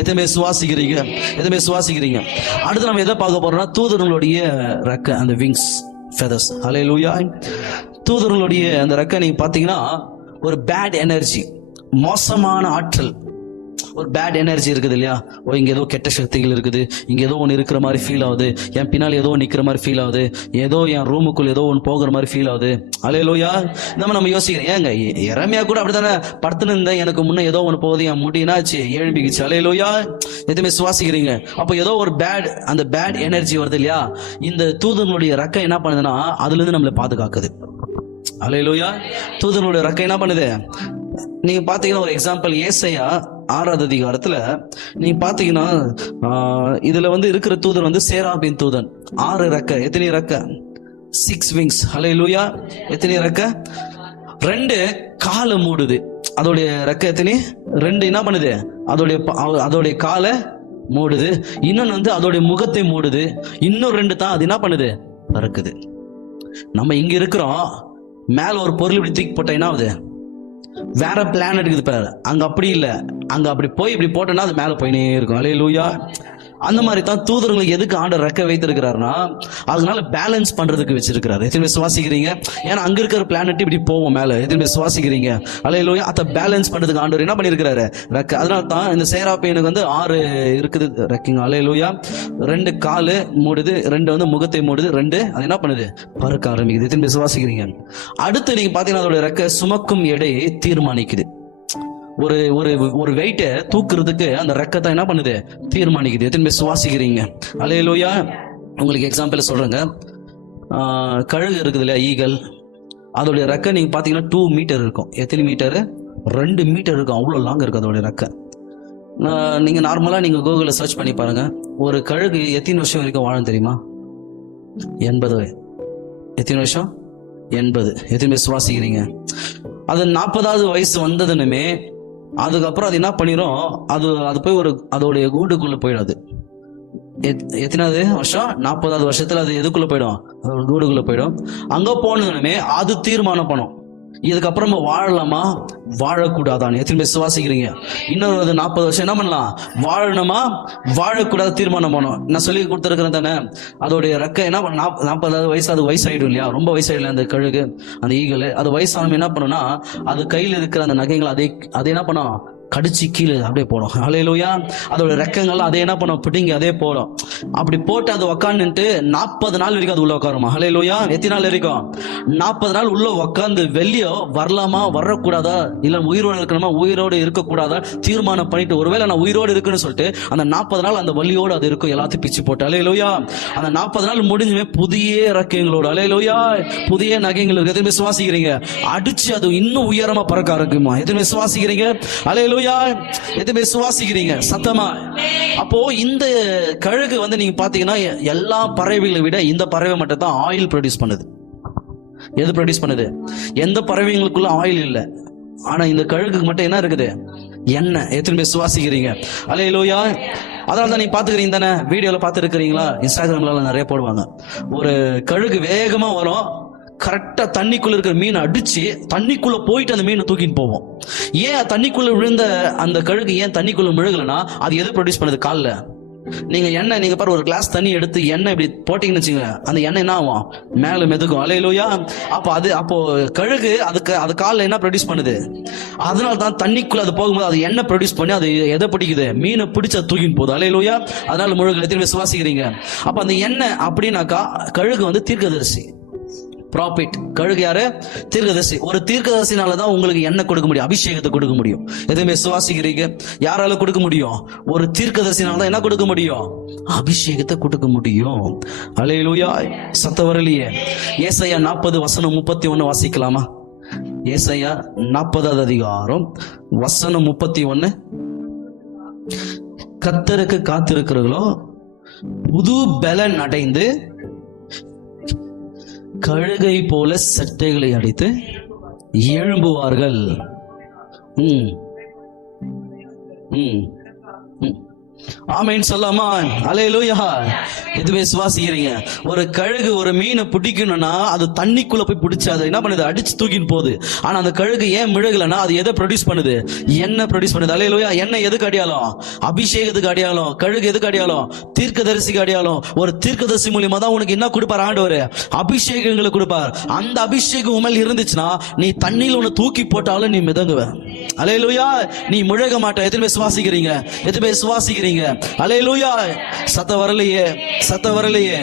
எத்தனை சுவாசிக்கிறீங்க? எத்தனை சுவாசிக்கிறீங்க? அடுத்து நம்ம எதை பார்க்க போறோம்னா தூதர்களுடைய ரெக்க, அந்த விங்ஸ், ஃபெதர்ஸ். அல்லேலூயா. தூதர்களுடைய அந்த ரெக்க நீங்க பாத்தீங்கன்னா ஒரு பேட் எனர்ஜி, மோசமான ஆற்றல், ஒரு பேட் எனர்ஜி இருக்குது இல்லையா, ஓ இங்க ஏதோ கெட்ட சக்திகள் இருக்குது, இங்க ஏதோ ஒன்று இருக்கிற மாதிரி ஃபீல் ஆகுது, என் பின்னாடி ஏதோ நிக்கிற மாதிரி ஃபீல் ஆகுது, ஏதோ என் ரூமுக்குள்ள ஏதோ ஒன்று போகிற மாதிரி ஃபீல் ஆகுது. அல்லேலூயா. இந்த மாதிரி நம்ம யோசிக்கிறோம், ஏங்க எரேமியா கூட அப்படித்தானே படுத்துன்னு இருந்தேன், எனக்கு முன்ன ஏதோ ஒன்று போகுது, என் முடினாச்சு எழும்பிக்குச்சு. அல்லேலூயா. எதுவுமே சுவாசிக்கிறீங்க. அப்போ ஏதோ ஒரு அந்த பேட் எனர்ஜி வருது இல்லையா, இந்த தூதனுடைய ரெக்கை என்ன பண்ணுதுன்னா அதுல இருந்து நம்மளை பாதுகாக்குது. அல்லேலூயா. தூதனுடைய ரெக்கை என்ன பண்ணுது? நீங்க பாத்தீங்கன்னா ஒரு எக்ஸாம்பிள், ஏசாயா 6வது அதிகாரத்துல நீங்க பாத்தீங்கன்னா இதுல இருக்கிற தூதன் சேராபின் தூதன். 6 ரெக்கை. எத்தனை ரெக்கை? 6 wings. அல்லேலூயா. எத்தனை ரெக்கை? 2 காலை மூடுது. அதோடைய ரெக்கை எத்தனை? 2 என்ன பண்ணுது? அதோடைய காலை மூடுது. இன்னொன்னு அதோடைய முகத்தை மூடுது. இன்னும் 2 தான் அது என்ன பண்ணுது? பறக்குது. நம்ம இங்க இருக்கிறோம், மேல ஒரு பொருள் இப்படி தூக்கி போட்டா என்ன ஆகுது? வேற பிளானட் இருக்குது பாரு, அங்க அப்படி இல்ல, அங்க அப்படி போய் இப்படி போட்டோம்னா அது மேல போயினே இருக்கும். அல்லேலூயா. அந்த மாதிரி தான் தூதர்களுக்கு எதுக்கு ஆண்டவர் ரெக்க வைத்திருக்கிறாருன்னா அதனால பேலன்ஸ் பண்றதுக்கு வச்சிருக்கிறாரு. எத்தனை சுவாசிக்கிறீங்க? ஏன்னா அங்க இருக்கிற பிளானட் இப்படி போவோம் மேல. எத்தனை சுவாசிக்கிறீங்க? அல்லேலூயா. அதை பேலன்ஸ் பண்றதுக்கு ஆண்டவர் என்ன பண்ணிருக்கிறாரு? ரெக்க. அதனால தான் இந்த சேராபீனுக்கு 6 இருக்குது ரெக்கிங். அல்லேலூயா. 2 காலு மூடுது, 2 முகத்தை மூடுது, 2 அது என்ன பண்ணுது? பறக்க ஆரம்பிக்குது. எத்தனை சுவாசிக்கிறீங்க? அடுத்து நீங்க பாத்தீங்கன்னா அதோட ரெக்க சுமக்கும் எடையை தீர்மானிக்குது. ஒரு ஒரு ஒரு வெயிட்டை தூக்குறதுக்கு அந்த ரெக்கத்தை என்ன பண்ணுது? தீர்மானிக்குது. எத்தனை பேர் சுவாசிக்கிறீங்க? அல்லேலூயா. உங்களுக்கு எக்ஸாம்பிள் சொல்றேங்க. கழுகு இருக்குது இல்லையா, ஈகல், அதோடைய ரெக்கை நீங்க பாத்தீங்கன்னா 2 மீட்டர் இருக்கும். எத்தனை மீட்டர்? 2 மீட்டர் இருக்கும். அவ்வளவு லாங் இருக்கு அதோடைய ரெக்கை. நீங்க நார்மலா நீங்க கூகுள்ல சர்ச் பண்ணி பாருங்க, ஒரு கழுகு எத்தனை வருஷம் வரைக்கும் வாழும் தெரியுமா? 80. எத்தனை வருஷம்? 80. எத்தனை பேர் சுவாசிக்கிறீங்க? அது 40வது வயசு வந்ததுன்னுமே அதுக்கப்புறம் அது என்ன பண்ணிரும்? அது போய் அதோடைய கூண்டுக்குள்ள போயிடாது. எத்தனாவது வருஷம்? 40வது வருஷத்துல அது எதுக்குள்ள போயிடும்? அதோட கூண்டுக்குள்ள போயிடும். அங்க போனதுமே அது தீர்மானம் பண்ணும், இதுக்கப்புறமா வாழலாமா வாழக்கூடாதான்னு. எத்தனை பேர் சுவாசிக்கிறீங்க? இன்னொரு 40 வருஷம் என்ன பண்ணலாம்? வாழணுமா வாழக்கூடாது தீர்மானம் பண்ணும். நான் சொல்லி கொடுத்துருக்கிறேன் தானே, அதோடைய ரெக்கை என்ன பண்ண 40வது வயசு அது வயசாயிடும் இல்லையா, ரொம்ப வயசாயிடல அந்த கழுகு, அந்த ஈகல். அது வயசானமே என்ன பண்ணும்னா அது கையில் இருக்கிற அந்த நகைகள் அதை என்ன பண்ணும்? கடிச்சு கீழே அப்படியே போடும். அல்லேலூயா. அதோட ரெக்கங்கள்லாம் அதே என்ன பண்ணும்? பிடிங்கி அதே போடும். அப்படி போட்டு அது உக்காந்துட்டு 40 நாள் வரைக்கும் அது உள்ள உட்காருமா. அல்லேலூயா. எத்தனை நாள் வரைக்கும்? 40 நாள் உள்ள உட்காந்து வெளியோ வரலாமா வரக்கூடாதா, இல்ல உயிரோடு இருக்கணுமா உயிரோடு இருக்கக்கூடாதா தீர்மானம் பண்ணிட்டு, ஒருவேளை நான் உயிரோடு இருக்குன்னு சொல்லிட்டு அந்த 40 நாள் அந்த வலியோடு அது இருக்கும், எல்லாத்தையும் பிச்சு போட்டு. அல்லேலூயா. அந்த 40 நாள் முடிஞ்சுமே புதிய ரெக்கைங்களோடு, அல்லேலூயா, புதிய நகைகள் இருக்கு. எத்தனை சுவாசிக்கிறீங்க? அடிச்சு அது இன்னும் உயரமா பறக்க ஆரம்பிக்குமா. எத்தனை சுவாசிக்கிறீங்க? அல்லேலூயா. எதுமே சுவாசிக்கிறீங்க சத்தமா? அப்போ இந்த கழுகு நீங்க பாத்தீங்கன்னா எல்லா பறவைகளை விட இந்த பறவை மட்டும் தான் ஆயில் ப்ரொடியூஸ் பண்ணுது. எது ப்ரொடியூஸ் பண்ணுது? எந்த பறவைகளுக்குள்ள ஆயில் இல்ல, ஆனா இந்த கழுகுக்கு மட்டும் என்ன இருக்குது? எண்ணெய். எத்தனை பேர் சுவாசிக்கிறீங்க? அல்லேலூயா. அதனால தான் நீங்க பாத்துக்கிறீங்க தானே, வீடியோல பாத்து இருக்கிறீங்களா, இன்ஸ்டாகிராம்ல நிறைய போடுவாங்க. ஒரு கழுகு வேகமா வரும், கரெக்டா தண்ணிக்குள்ள இருக்கிற மீனை அடிச்சு தண்ணிக்குள்ள போயிட்டு அந்த மீனை தூக்கிட்டு போவோம். ஏன் தண்ணிக்குள்ள விழுந்த அந்த கழுகு ஏன் தண்ணிக்குள்ள விழுகலன்னா அது எது ப்ரொடியூஸ் பண்ணுது? கால்ல நீங்க எண்ணெய், நீங்க பாரு, ஒரு கிளாஸ் தண்ணி எடுத்து எண்ணெய் இப்படி போட்டீங்கன்னு வச்சுங்க, அந்த எண்ணெய் என்ன ஆகும்? மேல மிதக்கும். அல்லேலூயா. அப்போ கழுகு அது கால்ல என்ன ப்ரொடியூஸ் பண்ணுது? அதனால தான் தண்ணிக்குள்ள அது போகும்போது அது எண்ணெய் ப்ரொடியூஸ் பண்ணி அது எதை பிடிக்குது? மீனை பிடிச்ச தூக்கின்னு போகுது. அல்லேலூயா. அதனால முழுக்க எத்தனை விசுவாசிக்கிறீங்க? அப்ப அந்த எண்ணெய் அப்படின்னாக்கா கழுகு தீர்க்கதரிசி, ப்ராபிட். கழுகு யாரு? தீர்க்கதரிசி. ஒரு தீர்க்கதரிசினாலதான் உங்களுக்கு எண்ணெய் கொடுக்க முடியும், அபிஷேகத்தை கொடுக்க முடியும். எதுவுமே சுவாசிக்கிறீங்க? யாரால கொடுக்க முடியும்? ஒரு தீர்க்கதரிசினாலதான் என்ன கொடுக்க முடியும்? அபிஷேகத்தை கொடுக்க முடியும். அல்லேலூயா. சத்தம் வரலையே. ஏசாயா 40:31 வாசிக்கலாமா? ஏசாயா 40வது அதிகாரம் வசனம் 31. கர்த்தருக்கு காத்திருக்கிறவர்களோ புது பலன் அடைந்து கழுகை போல சட்டைகளை அடித்து எழும்புவார்கள். ஆமென் சொல்லாமா? அல்லேலூயா. எதுவே சுவாசிக்கிறீங்க? ஒரு கழுகு ஒரு மீனை பிடிக்கணும்னா அது தண்ணிக்குள்ள போய் பிடிச்சு அதை என்ன பண்ணுது? அடிச்சு தூக்கின்னு போகுது. ஆனா அந்த கழுகு ஏன் முழுகலன்னா அது எதை ப்ரொடியூஸ் பண்ணுது? எண்ணெய் ப்ரொடியூஸ் பண்ணுது. அல்லேலூயா. எண்ணெய் எதுக்கு அடையாளம்? அபிஷேகத்துக்கு அடையாளம். கழுகு எதுக்கு அடையாளம்? தீர்க்கதரிசிக்கு அடையாளம். ஒரு தீர்க்கதரிசி மூலியமா தான் உனக்கு என்ன கொடுப்பார் ஆண்டவர்? அபிஷேகங்களை கொடுப்பார். அந்த அபிஷேகம் உண்மையில் இருந்துச்சுன்னா நீ தண்ணியில் உன்னை தூக்கி போட்டாலும் நீ மிதங்குவ. அல்லேலூயா. நீ முழக மாட்ட. எத்தனை பேர் சுவாசிக்கிறீங்க? எத்தனை பேர் சுவாசிக்கிறீங்க? அல்லேலூயா. சத்த வரலையே.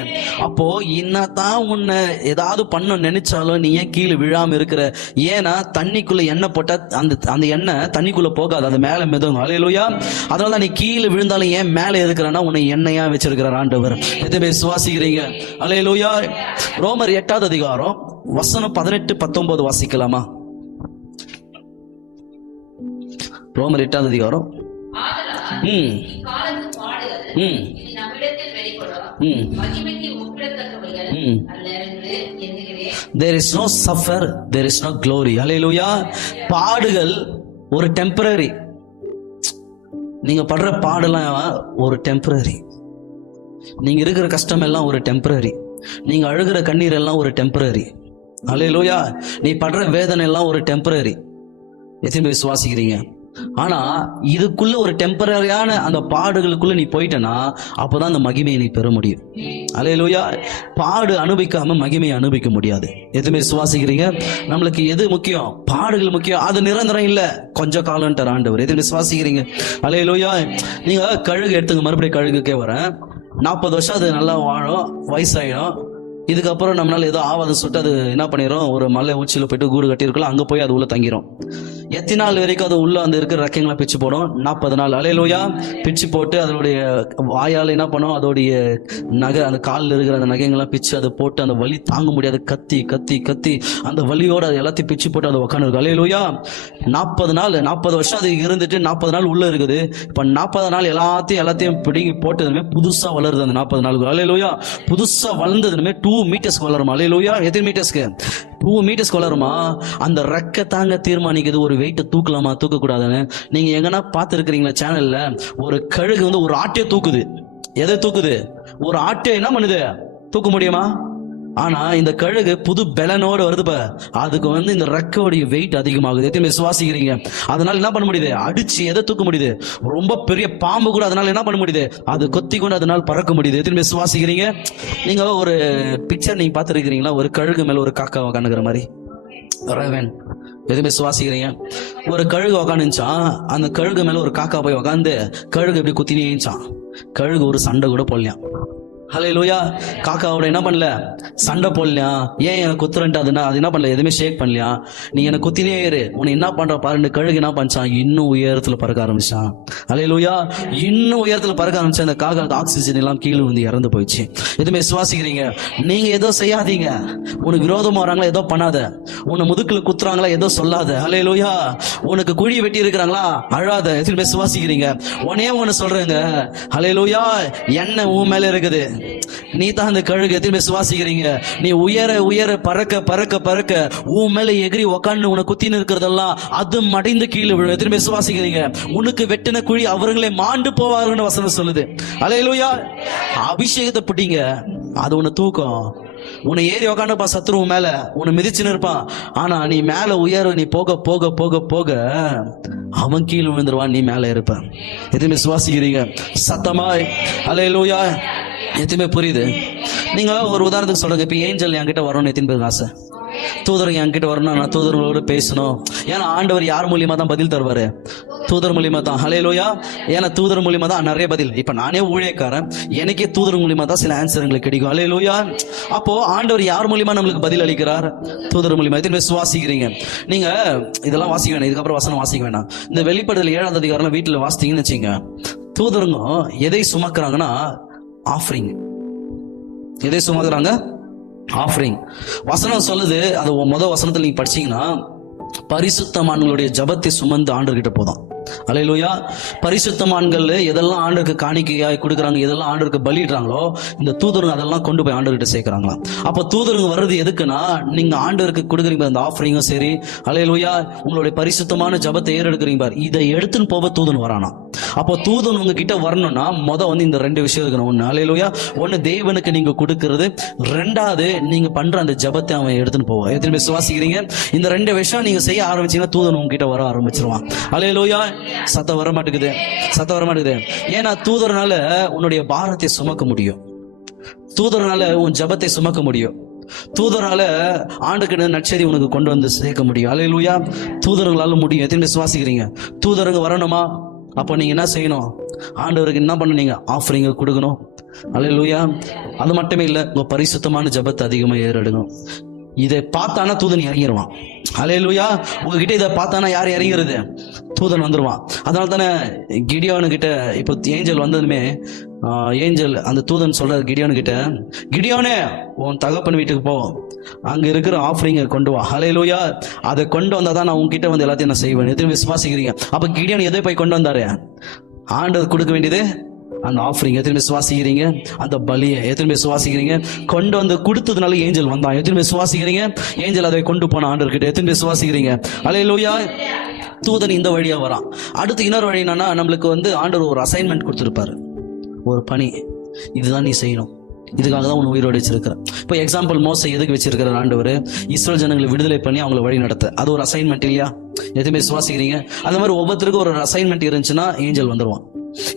அப்போ என்னதான் உன்னை ஏதாவது பண்ண நினைச்சாலும் நீ ஏன் கீழே விழாம இருக்கிற? ஏன்னா தண்ணிக்குள்ள எண்ணெய் போட்டா அந்த எண்ணெய் தண்ணிக்குள்ள போகாது, அது மேல மிதக்கும். அல்லேலூயா. அதனால நீ கீழே விழுந்தாலும் ஏன் மேல இருக்கிறனா உன்னை எண்ணெயா வச்சிருக்கிறார் ஆண்டவர். எத்தனை பேர் சுவாசிக்கிறீங்க? அல்லேலூயா. ரோமர் 8வது அதிகாரம் வசனம் 18-19 வாசிக்கலாமா? ரோமர் 8வது அதிகாரம். There is no suffer, there is no glory. Hallelujah. பாடுகள் ஒரு டெம்பரரி. நீங்க படுற பாடெல்லாம் ஒரு டெம்பரரி. நீங்க இருக்கிற கஷ்டம் எல்லாம் ஒரு டெம்பரரி. நீங்க அழுகிற கண்ணீர் எல்லாம் ஒரு டெம்பரரி. ஹல்லேலூயா. நீ படுற வேதனை எல்லாம் ஒரு டெம்பரரி. எத்தனை பேர் விசுவாசிக்கிறீங்க? ஆனா இதுக்குள்ள ஒரு டெம்பரரியான அந்த பாடுகளுக்குள்ள நீ போயிட்டனா அப்பதான் அந்த மகிமையை நீ பெற முடியும். ஹல்லேலூயா. பாடு அனுபவிக்காம மகிமையை அனுபவிக்க முடியாது. எதுவுமே விசுவாசிக்கிறீங்க? நம்மளுக்கு எது முக்கியம்? பாடுகள் முக்கியம். அது நிரந்தரம் இல்ல, கொஞ்ச காலம்ன்றார் ஆண்டவர். எதுவுமே விசுவாசிக்கிறீங்க? ஹல்லேலூயா. நீங்க கழுகு எடுத்துங்க, மறுபடியும் கழுகுக்கே வரேன். 40 வருஷம் அது நல்லா வாழும், வயசாயிடும். இதுக்கப்புறம் நம்மளால ஏதோ ஆவாத சுட்டு அது என்ன பண்ணிடும், ஒரு மலை உச்சியில போயிட்டு கூடு கட்டியிருக்கலாம், அங்க போய் அது உள்ள தங்கிரும். எத்தனை நாள் வரைக்கும் அது உள்ள அந்த இருக்கிற ரெக்கைங்களை பிச்சு போடும்? 40 நாள். அல்லேலூயா. பிச்சு போட்டு அதனுடைய வாயால் என்ன பண்ணும், அதோடைய நகை, அந்த காலில் இருக்கிற அந்த நகைங்கெல்லாம் பிச்சு அதை போட்டு அந்த வலி தாங்க முடியாது, கத்தி கத்தி கத்தி அந்த வலியோட அது எல்லாத்தையும் பிச்சு போட்டு அதை உட்காந்து இருக்கு. அல்லேலூயா. 40 நாள், 40 வருஷம் அது இருந்துட்டு 40 நாள் உள்ள இருக்குது. இப்ப 40 நாள் எல்லாத்தையும் பிடிங்கி போட்டதுமே புதுசா வளருது அந்த 40 நாளுக்கு. அல்லேலூயா. புதுசா வளர்ந்ததுமே 2 மீட்டர்ஸ்க்கு வளருமா? அல்லேலூயா. எத்தனை மீட்டர்ஸ்க்கு? 2 மீட்டர்ஸ்க்கு வளருமா? அந்த ரெக்க தாங்க தீர்மானிக்குது ஒரு வெயிட்டை தூக்கலாமா தூக்க கூடாதுன்னு. நீங்க எங்கன்னா பார்த்துருக்கிறீங்களா சேனல்ல? ஒரு கழுகு வந்து ஒரு ஆட்டையை தூக்குது. எதை தூக்குது? ஒரு ஆட்டையை என்ன பண்ணுது? தூக்க முடியுமா? ஆனா இந்த கழுகு புது பலனோடு வருதுப்ப, அதுக்கு வந்து இந்த ரெக்கையோடைய வெயிட் அதிகமாகுது. எத்தனை விசுவாசிக்கிறீங்க? அதனால என்ன பண்ண முடியுது? அடிச்சு எதை தூக்க முடியுது? ரொம்ப பெரிய பாம்பு கூட அதனால என்ன பண்ண முடியுது? அது கொத்தி கொண்டு அதனால பறக்க முடியுது. எத்தனை விசுவாசிக்கிறீங்க? நீங்க ஒரு பிக்சர் நீங்க பார்த்துருக்கிறீங்களா? ஒரு கழுகு மேல ஒரு காக்கா உக்காந்துக்கிற மாதிரி. ரவன். எதுவுமே சுவாசிக்கிறீங்க? ஒரு கழுகு உக்காந்துச்சான். அந்த கழுகு மேல ஒரு காக்கா போய் உக்காந்து கழுகு எப்படி குத்தினேச்சான். கழுகு ஒரு சண்டை கூட போடலையாம். ஹல்லேலூயா. காக்காவோட என்ன பண்ணல? சண்டை போடலையா? ஏன் எனக்கு குத்துறன்ட்டு அது என்ன பண்ணல? எதுவுமே ஷேக் பண்ணலையா? நீ எனக்கு குத்தினே இரு, உன்னை என்ன பண்ற பாருன்னு கழுகு என்ன பண்ணிச்சான்? இன்னும் உயரத்துல பறக்க ஆரம்பிச்சான். ஹல்லேலூயா. இன்னும் உயரத்துல பறக்க ஆரம்பிச்சா அந்த காக்கா ஆக்சிஜன் எல்லாம் கீழே வந்து இறந்து போயிடுச்சு. எதுவுமே சுவாசிக்கிறீங்க? நீங்க ஏதோ செய்யாதீங்க. உனக்கு விரோதமா வராங்களா ஏதோ பண்ணாத. உன்னை முதுக்குல குத்துறாங்களா ஏதோ சொல்லாத. ஹல்லேலூயா. உனக்கு குழி வெட்டி இருக்கிறாங்களா அழாத. எதுவுமே சுவாசிக்கிறீங்க? ஒன்னு சொல்றேங்க. ஹல்லேலூயா. எண்ணெய் உன் மேல இருக்குது. நீ தான் அந்த கழுகு. எத்தனை சுவாசிக்கிறீங்க? நீ உயர உயர பறக்க பறக்க பறக்க உன் மேல எகிரி உக்காந்து உனக்கு குத்தின்னு இருக்கிறதெல்லாம் அது மடைந்து கீழே விழும். எத்தனை சுவாசிக்கிறீங்க? உனக்கு வெட்டின குழி அவர்களே மாண்டு போவார்கள் வசனம் சொல்லுது. அல்லேலூயா. அபிஷேகத்தை பிடிங்க, அது உன்னை தூக்கம். உன்னை ஏறி உக்காந்துப்பா சத்ரு மேல, உன்னை மிதிச்சுன்னு இருப்பான். ஆனா நீ மேல உயர, நீ போக போக போக போக அவன் கீழே விழுந்துருவான், நீ மேல இருப்ப. எதுவுமே சுவாசிக்கிறீங்க? சத்தமாய் அல்லேலூயா. எதுவுமே புரியுது? நீங்க ஒரு உதாரணத்துக்கு சொல்றீங்க. இப்ப ஏஞ்சல் என்கிட்ட வரணும்னு எத்தனை பேருக்கு ஆசை? தூதருங்க என்கிட்ட வரணும், நான் தூதர்களோட பேசணும். ஏன்னா ஆண்டவர் யார் மூலியமா தான் பதில் தருவாரு? தூதர் மூலியமா தான். ஹல்லேலூயா. ஏன்னா தூதர் மூலியமா தான் நிறைய பதில். இப்ப நானே ஊழியக்காரன், எனக்கே தூதர் மூலியமா தான் சில ஆன்சர் எங்களுக்கு கிடைக்கும். ஹல்லேலூயா. அப்போ ஆண்டவர் யார் மூலியமா நம்மளுக்கு பதில் அளிக்கிறார்? தூதர் மூலியமா. எத்தனை சுவாசிக்கிறீங்க? நீங்க இதெல்லாம் வாசிக்க வேணாம், இதுக்கப்புறம் வசனம் வாசிக்க வேணாம். இந்த வெளிப்படுதல் 7வது அதிகாரம் வீட்டுல வாசித்தீங்கன்னு வச்சுங்க. தூதருங்க எதை சுமக்கிறாங்கன்னா ஆஃபரிங். எதை சுமக்கிறாங்க? ஆஃபரிங். வசனம் சொல்லுது, அது முதல் வசனத்துல நீங்க படிச்சீங்கன்னா பரிசுத்தமான்களுடைய ஜபத்தை சுமந்து ஆண்டவர்கிட்ட போதும். அல்லேலூயா. பரிசுத்தமான்கள் எதெல்லாம் ஆண்டவருக்கு காணிக்கையாய் கொடுக்குறாங்க, எதெல்லாம் ஆண்டவருக்கு பலிடுறாங்களோ இந்த தூதருங்க அதெல்லாம் கொண்டு போய் ஆண்டவர்கிட்ட சேர்க்கிறாங்களாம். அப்ப தூதருங்க வர்றது எதுக்குன்னா, நீங்க ஆண்டவருக்கு கொடுக்குறீங்க அந்த ஆஃபரிங்கும் சரி, அல்லேலூயா, உங்களுடைய பரிசுத்தமான ஜபத்தை ஏறெடுக்கிறீங்க பார், இதை எடுத்துன்னு போக தூதன் வரானா. அப்போ தூதன் உங்ககிட்ட வரணும்னா வந்து இந்த 2 விஷயம் இருக்கணும். ஒண்ணு அல்லேலூயா, ஒண்ணு தேவனுக்கு நீங்க கொடுக்கிறது, 2வது நீங்க பண்ற அந்த ஜபத்தை அவன் எடுத்துன்னு போவான். எத்தனை பேர் சுவாசிக்கிறீங்க? இந்த 2 விஷயம் நீங்க செய்ய ஆரம்பிச்சீங்கன்னா தூதன் உங்ககிட்ட வர ஆரம்பிச்சிருவான். அல்லேலூயா. சத்தம் வர மாட்டேங்குது. ஏன்னா தூதர்னால உன்னுடைய பாரத்தை சுமக்க முடியும். தூதர்னால உன் ஜபத்தை சுமக்க முடியும். தூதரால ஆண்டுக்கு நற்செய்தி உனக்கு கொண்டு வந்து சேர்க்க முடியும். அல்லேலூயா. தூதர்களால முடியும். எத்தனை விசுவாசிக்கிறீங்க? தூதருங்க வரணுமா? அப்போ நீங்க என்ன செய்யணும்? ஆண்டவருக்கு என்ன பண்ணீங்க? ஆஃபரிங்க கொடுக்கணும். அல்லேலூயா. அது மட்டுமே இல்லை, உங்க பரிசுத்தமான ஜெபத்தை அதிகமா ஏறெடுக்கணும். இதை பார்த்தானா தூதன் இறங்கிடுவான். அல்லேலூயா. உங்ககிட்ட இதை பார்த்தானா யார் இறங்கிறது? தூதன் வந்துருவான். அதனால தானே கிடியோனு கிட்ட இப்போ ஏஞ்சல் வந்ததுமே ஏஞ்சல் அந்த தூதன் சொல்ற கிடியோனு கிட்ட, கிடியோனே உன் தகப்பன் வீட்டுக்கு போ, அங்க இருக்கிற ஆஃபரிங்க கொண்டு வா. அல்லேலூயா. அதை கொண்டு வந்தாதான் நான் உங்ககிட்ட வந்து எல்லாத்தையும் நான் செய்வேன். எத்தனை விசுவாசிக்கிறீங்க? அப்ப கிடியோன் எதை போய் கொண்டு வந்தாரு? ஆண்டவர் கொடுக்க வேண்டியது அந்த ஆஃபரிங். எத்தனை விசுவாசிக்கிறீங்க? அந்த பலியை எத்தனை விசுவாசிக்கிறீங்க? கொண்டு வந்து கொடுத்ததுனால ஏஞ்சல் வந்தான். எத்தனை விசுவாசிக்கிறீங்க? ஏஞ்சல் அதை கொண்டு போன ஆண்டவர்கிட்ட. எத்தனை விசுவாசிக்கிறீங்க? அல்லேலூயா. தூதன் இந்த வழியா வரான். அடுத்து இன்னொரு வழி என்னன்னா, நம்மளுக்கு வந்து ஆண்டவர் ஒரு அசைன்மெண்ட் கொடுத்திருப்பாரு, ஒரு பணி. இதுதான் நீ செய்யணும், இதுக்காக தான் உன் உயிரோடு வச்சிருக்கிறேன். இப்போ எக்ஸாம்பிள், மோசை எதுக்கு வச்சிருக்கிற? ஆண்டவர் இஸ்ரேல் ஜனங்களை விடுதலை பண்ணி அவங்களை வழி நடத்த. அது ஒரு அசைன்மெண்ட் இல்லையா? எதுவுமே விசுவாசிக்கிறீங்க? அந்த மாதிரி ஒவ்வொருத்தருக்கும் ஒரு அசைன்மெண்ட் இருந்துச்சுன்னா ஏஞ்சல் வந்துருவான்.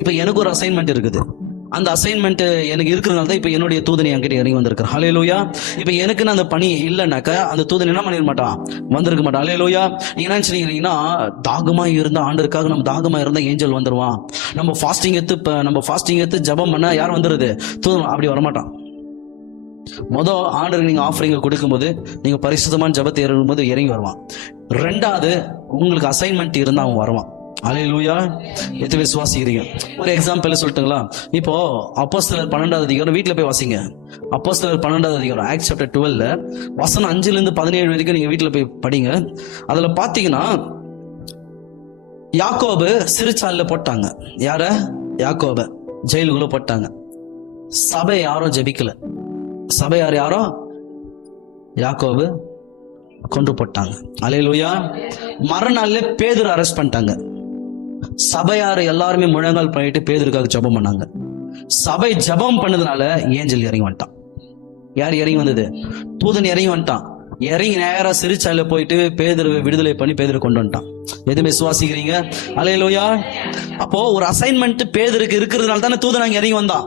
இப்ப எனக்கு ஒரு அசைன்மெண்ட் இருக்குது. அந்த அசைன்மெண்ட் எனக்கு இருக்கிறதுனால தான் இப்ப என்னுடைய தூதனை என்கிட்ட இறங்கி வந்திருக்கார். ஹல்லேலூயா. இப்ப எனக்குன்னு அந்த பணி இல்லைன்னாக்கா அந்த தூதன் என்ன பண்ணிட மாட்டான்? வந்திருக்க மாட்டான். ஹல்லேலூயா. நீங்க என்ன நினைச்சீங்கன்னா, தாகமா இருந்தா ஆண்டருக்காக நம்ம தாகமா இருந்தா ஏஞ்சல் வந்துருவான். நம்ம ஃபாஸ்டிங் எடுத்து ஜபம் பண்ணா யார் வந்துருது? தூதன். அப்படி வரமாட்டான். ஆண்டருக்கு நீங்க ஆஃபரிங்க கொடுக்கும்போது, நீங்க பரிசுத்தமான ஜபத்தை இறங்கும் போது இறங்கி வருவான். ரெண்டாவது, உங்களுக்கு அசைன்மெண்ட் இருந்தா அவன் வருவான். அல்லேலூயா. எத்தனை விசுவாசிக்கிறீங்க? ஒரு எக்ஸாம்பிள் சொல்லட்டுங்களா? இப்போ அப்போஸ்தலர் 12வது அதிகாரம் வீட்டுல போய் வாசிங்க. அப்போஸ்தலர் 12வது அதிகாரம் ஆக்ட்ஸ் சாப்டர் 12 வசனம் 5-17 வரைக்கும் நீங்க வீட்டுல போய் படிங்க. அதுல பாத்தீங்கன்னா, யாக்கோபு சிறைச்சாலையில போட்டாங்க. யார? யாக்கோப ஜெயிலுக்குள்ள போட்டாங்க. சபை யாரும் ஜெபிக்கல. சபையார் யாரோ? யாக்கோபு கொண்டு போட்டாங்க. அல்லேலூயா. மறுநாள்ல பேதுரு அரெஸ்ட் பண்ணிட்டாங்க. சபையார் எல்லாருமே முழங்கால் பண்ணிட்டு பேதுருக்காக ஜெபம் பண்ணாங்க. சபை ஜெபம் பண்ணதுனால ஏஞ்சல் இறங்கி வந்துட்டான். யார் இறங்கி வந்தது? தூதன் இறங்கி வந்துட்டான். இறங்கி நேரா சிறைச்சாலையில போயிட்டு பேதுருவை விடுதலை பண்ணி பேதுரு கொண்டு வந்துட்டான். எதுவுமே விசுவாசிக்கிறீங்க? அல்லேலூயா. அப்போ ஒரு அசைன்மெண்ட் பேதுருக்கு இருக்கிறதுனால தானே தூதன் அங்க இறங்கி வந்தான்.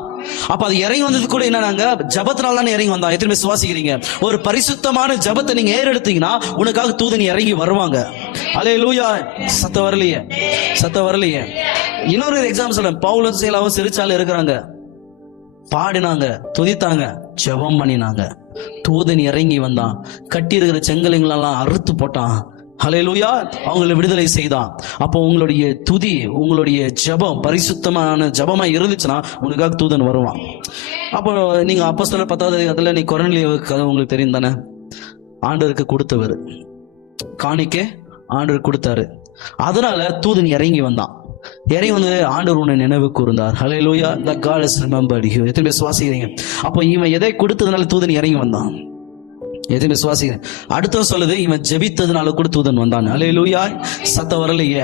அப்ப அது இறங்கி வந்தது கூட என்னன்னாங்க, ஜபத்தினால தானே இறங்கி வந்தான். எத்தனை விசுவாசிக்கிறீங்க? ஒரு பரிசுத்தமான ஜபத்தை நீங்க ஏறெடுத்தீங்கன்னா உனக்காக தூதன் இறங்கி வருவாங்க. அல்லேலூயா. சத்த வரலையே. இன்னொரு எக்ஸாம்பிள் சொல்றேன். பவுலும் சீலாவும் சிறைச்சாலையில இருக்கிறாங்க. பாடினாங்க, துதித்தாங்க, ஜெபம் பண்ணினாங்க. தூதன் இறங்கி வந்தான். கட்டி இருக்கிற செங்கலைங்களெல்லாம் அறுத்து போட்டான். ஹல்லேலூயா. அவங்களை விடுதலை செய்தான். அப்போ உங்களுடைய துதி, உங்களுடைய ஜெபம் பரிசுத்தமான ஜெபமா இருந்துச்சுன்னா உனக்காக தூதன் வருவான். அப்போ நீங்க அப்போஸ்தலர் 10வது அதிகாரத்துல நீ கொர்நேலியு கதை உங்களுக்கு தெரியும் தானே? ஆண்டவருக்கு கொடுத்தவர் காணிக்கை, ஆண்டவர் கொடுத்தாரு. அதனால தூதன் இறங்கி வந்தான். இறங்கி வந்து ஆண்டவர் உன்னை நினைவு கூர்ந்தார். ஹல்லேலூயா. The God has remembered you. எத்தனை விசுவாசிக்கிறீங்க? அப்போ இவன் எதை கொடுத்ததுனால தூதன் இறங்கி வந்தான்? எதுவும் விசுவாசிக்கிறேன். அடுத்த சொல்லுது, இவன் ஜெபித்ததுனால கூட தூதன் வந்தான். அல்லேலூயா. சத்த வரலையே.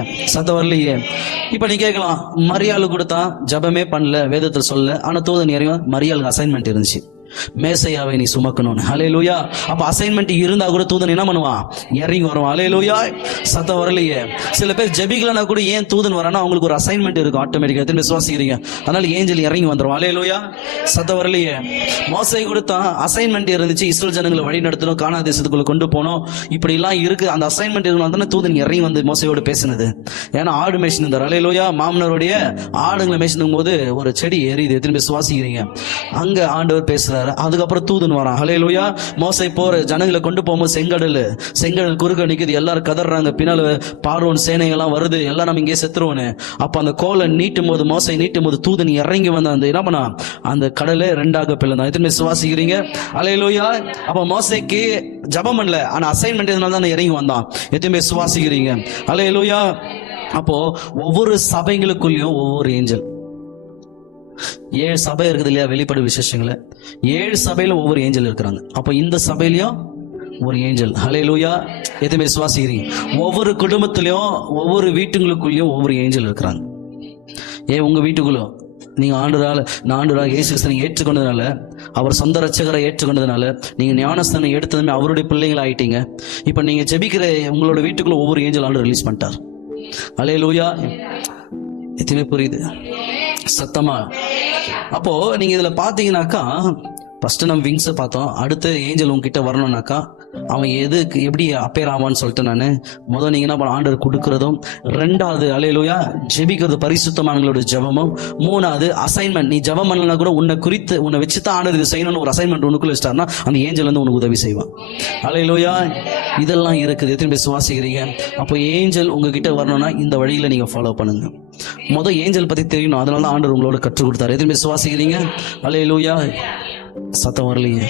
இப்ப நீ கேட்கலாம், மரியாளு கொடுத்தா ஜபமே பண்ணல, வேதத்தை சொல்லல, ஆனா தூதன் இறங்கி. மரியாளுக்கு அசைன்மெண்ட் இருந்துச்சு, மேசையாவை நீ சுமக்கணும். ஹல்லேலூயா. அப்ப அசைன்மெண்ட் இருந்தா கூட தூதன் என்ன பண்ணுவான்? இறங்கி வருவான். ஹல்லேலூயா. சத்தம் வரலையே. சில பேர் ஜெபிக்கலனா கூட ஏன் தூதன் வரானா? அவங்களுக்கு ஒரு அசைன்மெண்ட் இருக்கும் ஆட்டோமேட்டிக்கா. எத்தனை விசுவாசிக்கிறீங்க? அதனால ஏஞ்சல் இறங்கி வந்துரும். ஹல்லேலூயா. சத்தம் வரலையே. மோசை கொடுத்தா அசைன்மெண்ட் இருந்துச்சு, இஸ்ரேல் ஜனங்களை வழி நடத்தணும், கானான் தேசத்துக்குள்ள கொண்டு போனோம், இப்படி எல்லாம் இருக்கு. அந்த அசைன்மெண்ட் இருக்கனால தானே தூதன் இறங்கி வந்து மோசையோடு பேசினது. ஏன்னா ஆடு மேய்ச்சின்னு இருந்தார். ஹல்லேலூயா. மாமனாருடைய ஆடுங்களை மேய்ச்சினும் போது ஒரு செடி எரியுது. எத்தனை விசுவாசிக்கிறீங்க? அங்க ஆண்டவர் பேசுறாரு. அதுக்கப்புறம் தூதன் வரான். ஹல்லேலூயா. மோசை போற ஜனங்களை கொண்டு போகும்போது செங்கடல் குறுக்க நிக்குது. எல்லாரும் கதறாங்க. பின்னால பார்வோன் சேனைகள்லாம் வருது. எல்லாம் நம்ம இங்கே செத்துருவோன்னு. அப்ப அந்த கோலை மோசை நீட்டும் போது தூதன் இறங்கி வந்த அந்த என்ன பண்ணா? அந்த கடலை 2ஆக பிளந்தான். எத்தனை விசுவாசிக்கிறீங்க? ஹல்லேலூயா. அப்ப மோசைக்கு ஜபம் பண்ணல, ஆனா அசைன்மெண்ட் இதனால தான் இறங்கி வந்தான். எத்தனை விசுவாசிக்கிறீங்க? ஹல்லேலூயா. அப்போ ஒவ்வொரு சபைகளுக்குள்ளயும் ஒவ்வொரு ஏஞ்சல். 7 சபை இருக்குது இல்லையா? வெளிப்படும் விசேஷங்கள 7 சபையில ஒவ்வொரு ஏஞ்சல் இருக்கிறாங்க. அப்ப இந்த சபையிலயும் ஒரு ஏஞ்சல். ஹல்லேலூயா. எதுவுமே விசுவாசிக்கிறீங்க? ஒவ்வொரு குடும்பத்திலையும் ஒவ்வொரு வீட்டுங்களுக்குள்ளயும் ஒவ்வொரு ஏஞ்சல் இருக்கிறாங்க. உங்க வீட்டுக்குள்ள நீங்க ஆண்டவராக இயேசு கிறிஸ்துவை ஏற்றுக்கொண்டதுனால, அவர் சொந்த ரட்சகரை ஏற்றுக்கொண்டதுனால, நீங்க ஞானஸ்தானம் எடுத்ததுமே அவருடைய பிள்ளைகள் ஆயிட்டீங்க. இப்ப நீங்க ஜெபிக்கிற உங்களோட வீட்டுக்குள்ள ஒவ்வொரு ஏஞ்சல் ஆண்டவர் ரிலீஸ் பண்ணிட்டார். ஹல்லேலூயா. எதுவுமே புரியுது? சத்தமா. அப்போ நீங்க இதுல பாத்தீங்கன்னாக்கா ஃபர்ஸ்ட் நம்ம விங்ஸை பார்த்தோம். அடுத்து ஏஞ்சல் உங்ககிட்ட வரணும்னாக்கா அவன் எப்படி அப்பேர் ஆவான்னு சொல்லிட்டு நான் முதல் நீங்க என்ன பண்ண ஆண்டவர் கொடுக்கறதும், ரெண்டாவது அல்லேலூயா ஜெபிக்கிறது பரிசுத்தமானவங்களோட ஜெபமும், மூணாவது அசைன்மெண்ட். நீ ஜெபம் பண்ணலனா கூட உன்னை குறித்து உன்னை வச்சுதான் ஆண்டவர் இது செய்யணும்னு ஒரு அசைன்மெண்ட் உனக்குள்ள வச்சிட்டாருன்னா அந்த ஏஞ்சல் வந்து உனக்கு உதவி செய்வான். அல்லேலூயா இதெல்லாம் இருக்குது. எத்தனை பேர் சுவாசிக்கிறீங்க? அப்போ ஏஞ்சல் உங்ககிட்ட வரணும்னா இந்த வழியில நீங்க ஃபாலோ பண்ணுங்க. முதல் ஏஞ்சல் பத்தி தெரியணும், அதனால ஆண்டவர் உங்களோட கற்றுக் கொடுத்தாரு. எத்தனை பேர் சுவாசிக்கிறீங்க? அல்லேலூயா சத்தம் வரலையே.